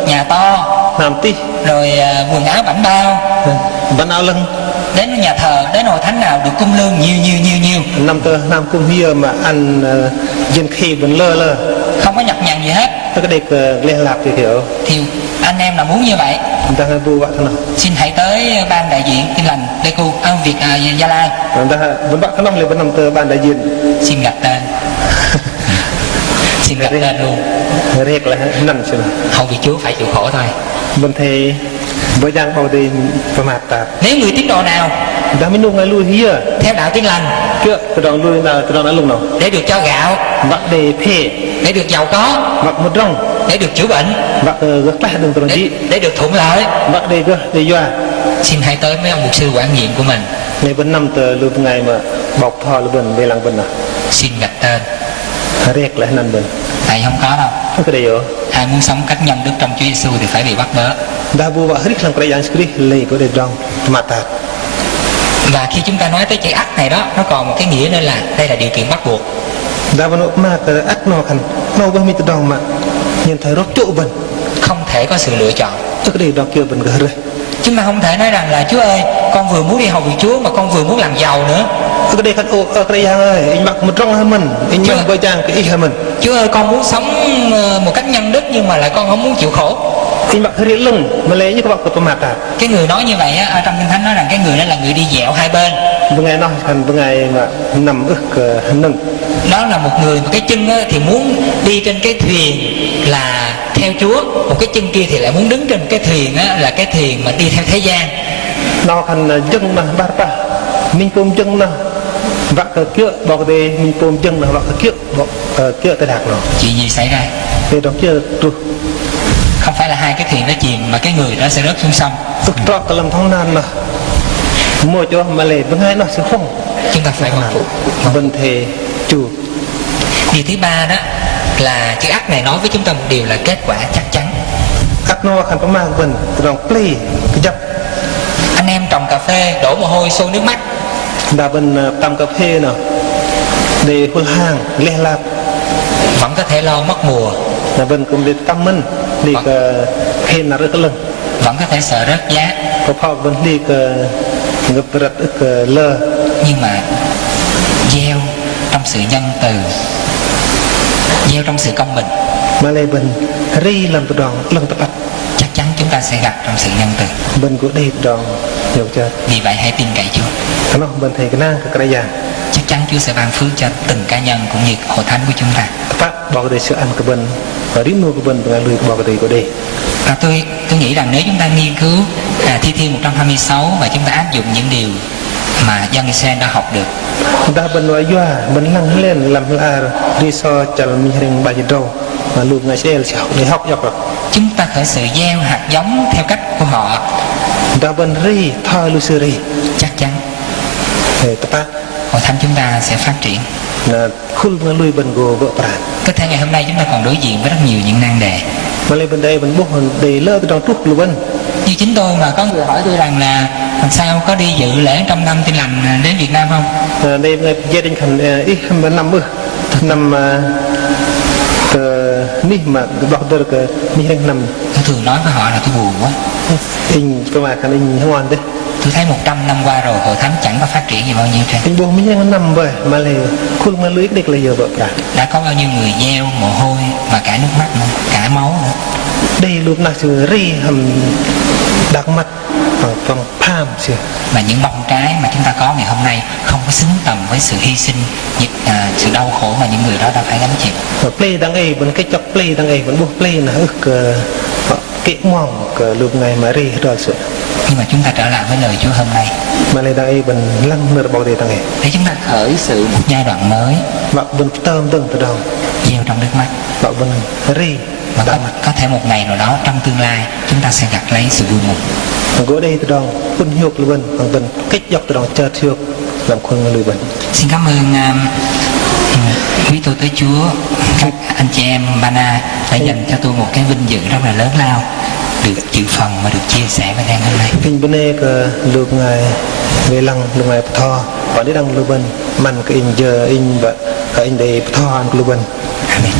nhà to, làm tí rồi quần áo bảnh bao, vẫn áo lưng đến nhà thờ, đến hội thánh nào được cung lương nhiều, năm tơ năm cung hia mà ăn dân khi vẫn lơ không có nhập nhằn gì hết, cái đây liên lạc thì hiểu thì anh em là muốn như vậy, người ta hay vu vậy nào xin hãy tới ban đại diện Tin Lành Pleiku Việt Gia Lai, người ta vẫn bạn năm liền vẫn năm tơ ban đại diện xin gặp tên. Xin gặp tên luôn. riêng là nằm xem Hầu việc Chúa phải chịu khổ thôi. bên thầy với giang bao điประมาท tạp Nếu người tín đồ nào đã mới nuôi ngày lui hia theo đạo Tin Lành chưa từ đó lui là từ đó đã lùng nào để được cho gạo, vợ để phê để được giàu có, vợ một rong để được chữa bệnh, vợ gớt lại đừng từ gì để được thuận lợi, vợ để doa xin hãy tới mấy ông mục sư quản nhiệm của mình. ngày bên năm tờ lưu ngày mà bọc thò lưu bình về làng bình à Xin gạch tên. riêng lại nằm bình Tại không có đâu. cái đấy rồi Ai muốn sống cách nhân đức trong Chúa Giêsu thì phải bị bắt bớ. đã bu vợ hết làm cái dạng script lì của đề rong mà tạt Và khi chúng ta nói tới chữ ắt này đó, nó còn một cái nghĩa nữa là đây là điều kiện bắt buộc. đã vào mà cái ắt nó khăn nó với mi từ đong mà nhìn thấy rốt chỗ bình Không thể có sự lựa chọn. cái đấy đong kia bình gỡ rồi Chúng ta không thể nói rằng là Chúa ơi, con vừa muốn đi hầu việc Chúa mà con vừa muốn làm giàu nữa. cái đây khăn ô cái dạng ơi anh mặc một rong hơn mình anh mặc với trang cái ý hơn mình Chúa ơi, con muốn sống một cách nhân đức nhưng mà lại con không muốn chịu khổ. anh mặc hơi lưng mà lấy như các bạn của mà tạt Cái người nói như vậy á, ở trong Kinh Thánh nói rằng cái người đó là người đi dẹo hai bên. một ngày nói thành một ngày mà nằm ức nâng Đó là một người mà cái chân á, thì muốn đi trên cái thuyền là theo Chúa, một cái chân kia thì lại muốn đứng trên cái thuyền á, là cái thuyền mà đi theo thế gian. nó thành chân mà ba ba mình pôm chân nào vợ kia bỏ cái mình pôm chân nào vợ kia tay đạc nó Chuyện gì xảy ra? thì đó kia tu Không phải là hai cái thuyền nó chìm mà cái người đó sẽ rớt xuống sông. tức trọ cái làm thong nan mà mua cho mà lệ với ngay nó sẽ không Chúng ta phải mặc phục. vấn đề chủ Điều thứ ba đó là chữ ắt này nói với chúng ta một điều là kết quả chắc chắn. ắt nó khăn có mang vần rong play cái dập Anh em trồng cà phê đổ mồ hôi xô nước mắt, đã vần tầm cà phê nào để hôn hàng lê lạp vẫn có thể lo mất mùa, là vần cũng để tâm mình đi cái hên là rất lớn vẫn có thể sợ rớt giá, có phao vần đi cái ngập rật cái lơ nhưng mà gieo trong sự nhân từ, gieo trong sự công bình, mà lệ vần ri làm từ đòn lần tập chắc chắn chúng ta sẽ gặp trong sự nhân từ. bên của đây đòn nhiều chưa Vì vậy hãy tin cậy Chúa. nó bên thầy cái nang cái dạng Chắc chắn Chúa sẽ ban phước cho từng cá nhân cũng như hội thánh của chúng ta. Pak bỏ cái sự ăn cái bên và rít nuôi cái bên dengan lùi bỏ cái của đây Và tôi nghĩ rằng nếu chúng ta nghiên cứu Thi Thiên 126 và chúng ta áp dụng những điều mà dân Israel đã học được, đã bên nói doa bên lăng lên làm là đi so chả mình hình bài đâu mà lùi ngày sẽ học để học rồi chúng ta khởi sự gieo hạt giống theo cách của họ, đã bên ri thôi lùi sư ri chắc chắn để ta hội thánh chúng ta sẽ phát triển. là khul mà lùi bên gồ vợ bà Có thể ngày hôm nay chúng ta còn đối diện với rất nhiều những nan đề. mà lên bên đây bên bốc hồn để lơ từ trong trúc lùi bên Như chính tôi mà có người hỏi tôi rằng là làm sao có đi dự lễ trong năm Tin Lành đến Việt Nam không? đây người gia đình khẩn ít năm bữa năm ní mà đọc được cái ní hình năm Tôi thường nói với họ là tôi buồn quá. hình cơ mà khả năng không hoàn đấy Tôi thấy 100 năm qua rồi hội thánh chẳng có phát triển gì bao nhiêu trên. hình bố mìnhยังnăm vậy mà lại khul mà lùi cái là giờ vợ bà Đã có bao nhiêu người gieo mồ hôi và cả nước mắt nữa, cả máu nữa. đây lúc nào sự ri hầm đặc mặt bằng palm chưa Và những bông trái mà chúng ta có ngày hôm nay không có xứng tầm với sự hy sinh, sự đau khổ mà những người đó đã phải gánh chịu. play đang ấy vẫn cái chọc play đang ấy vẫn buộc play là cái mong cái lúc ngày mà ri rồi sự Nhưng mà chúng ta trở lại với lời Chúa hôm nay mà lại đang ấy vẫn lăng mưa bao đây đang ấy để chúng ta khởi sự một giai đoạn mới, và vẫn tơm từng từ đầu gieo trong nước mắt, và vẫn ri và có thể một ngày nào đó trong tương lai chúng ta sẽ gặt lấy sự vui mừng. gỗ đây từ đầu quân hiệu lưu bên bằng bên cách dọc từ đầu chợt hiệu làm quân lưu bên. Xin cảm ơn Quý tôi tới Chúa, các anh chị em Bana đã dành cho tôi một cái vinh dự rất là lớn lao, được dự phần và được chia sẻ với đang hôm nay. Kinh bên này có lúc ngày về lăng lúc ngày thọ và đi đăng lưu bên mình cái in giờ in và cái in để thọ ăn lưu bên. Amen.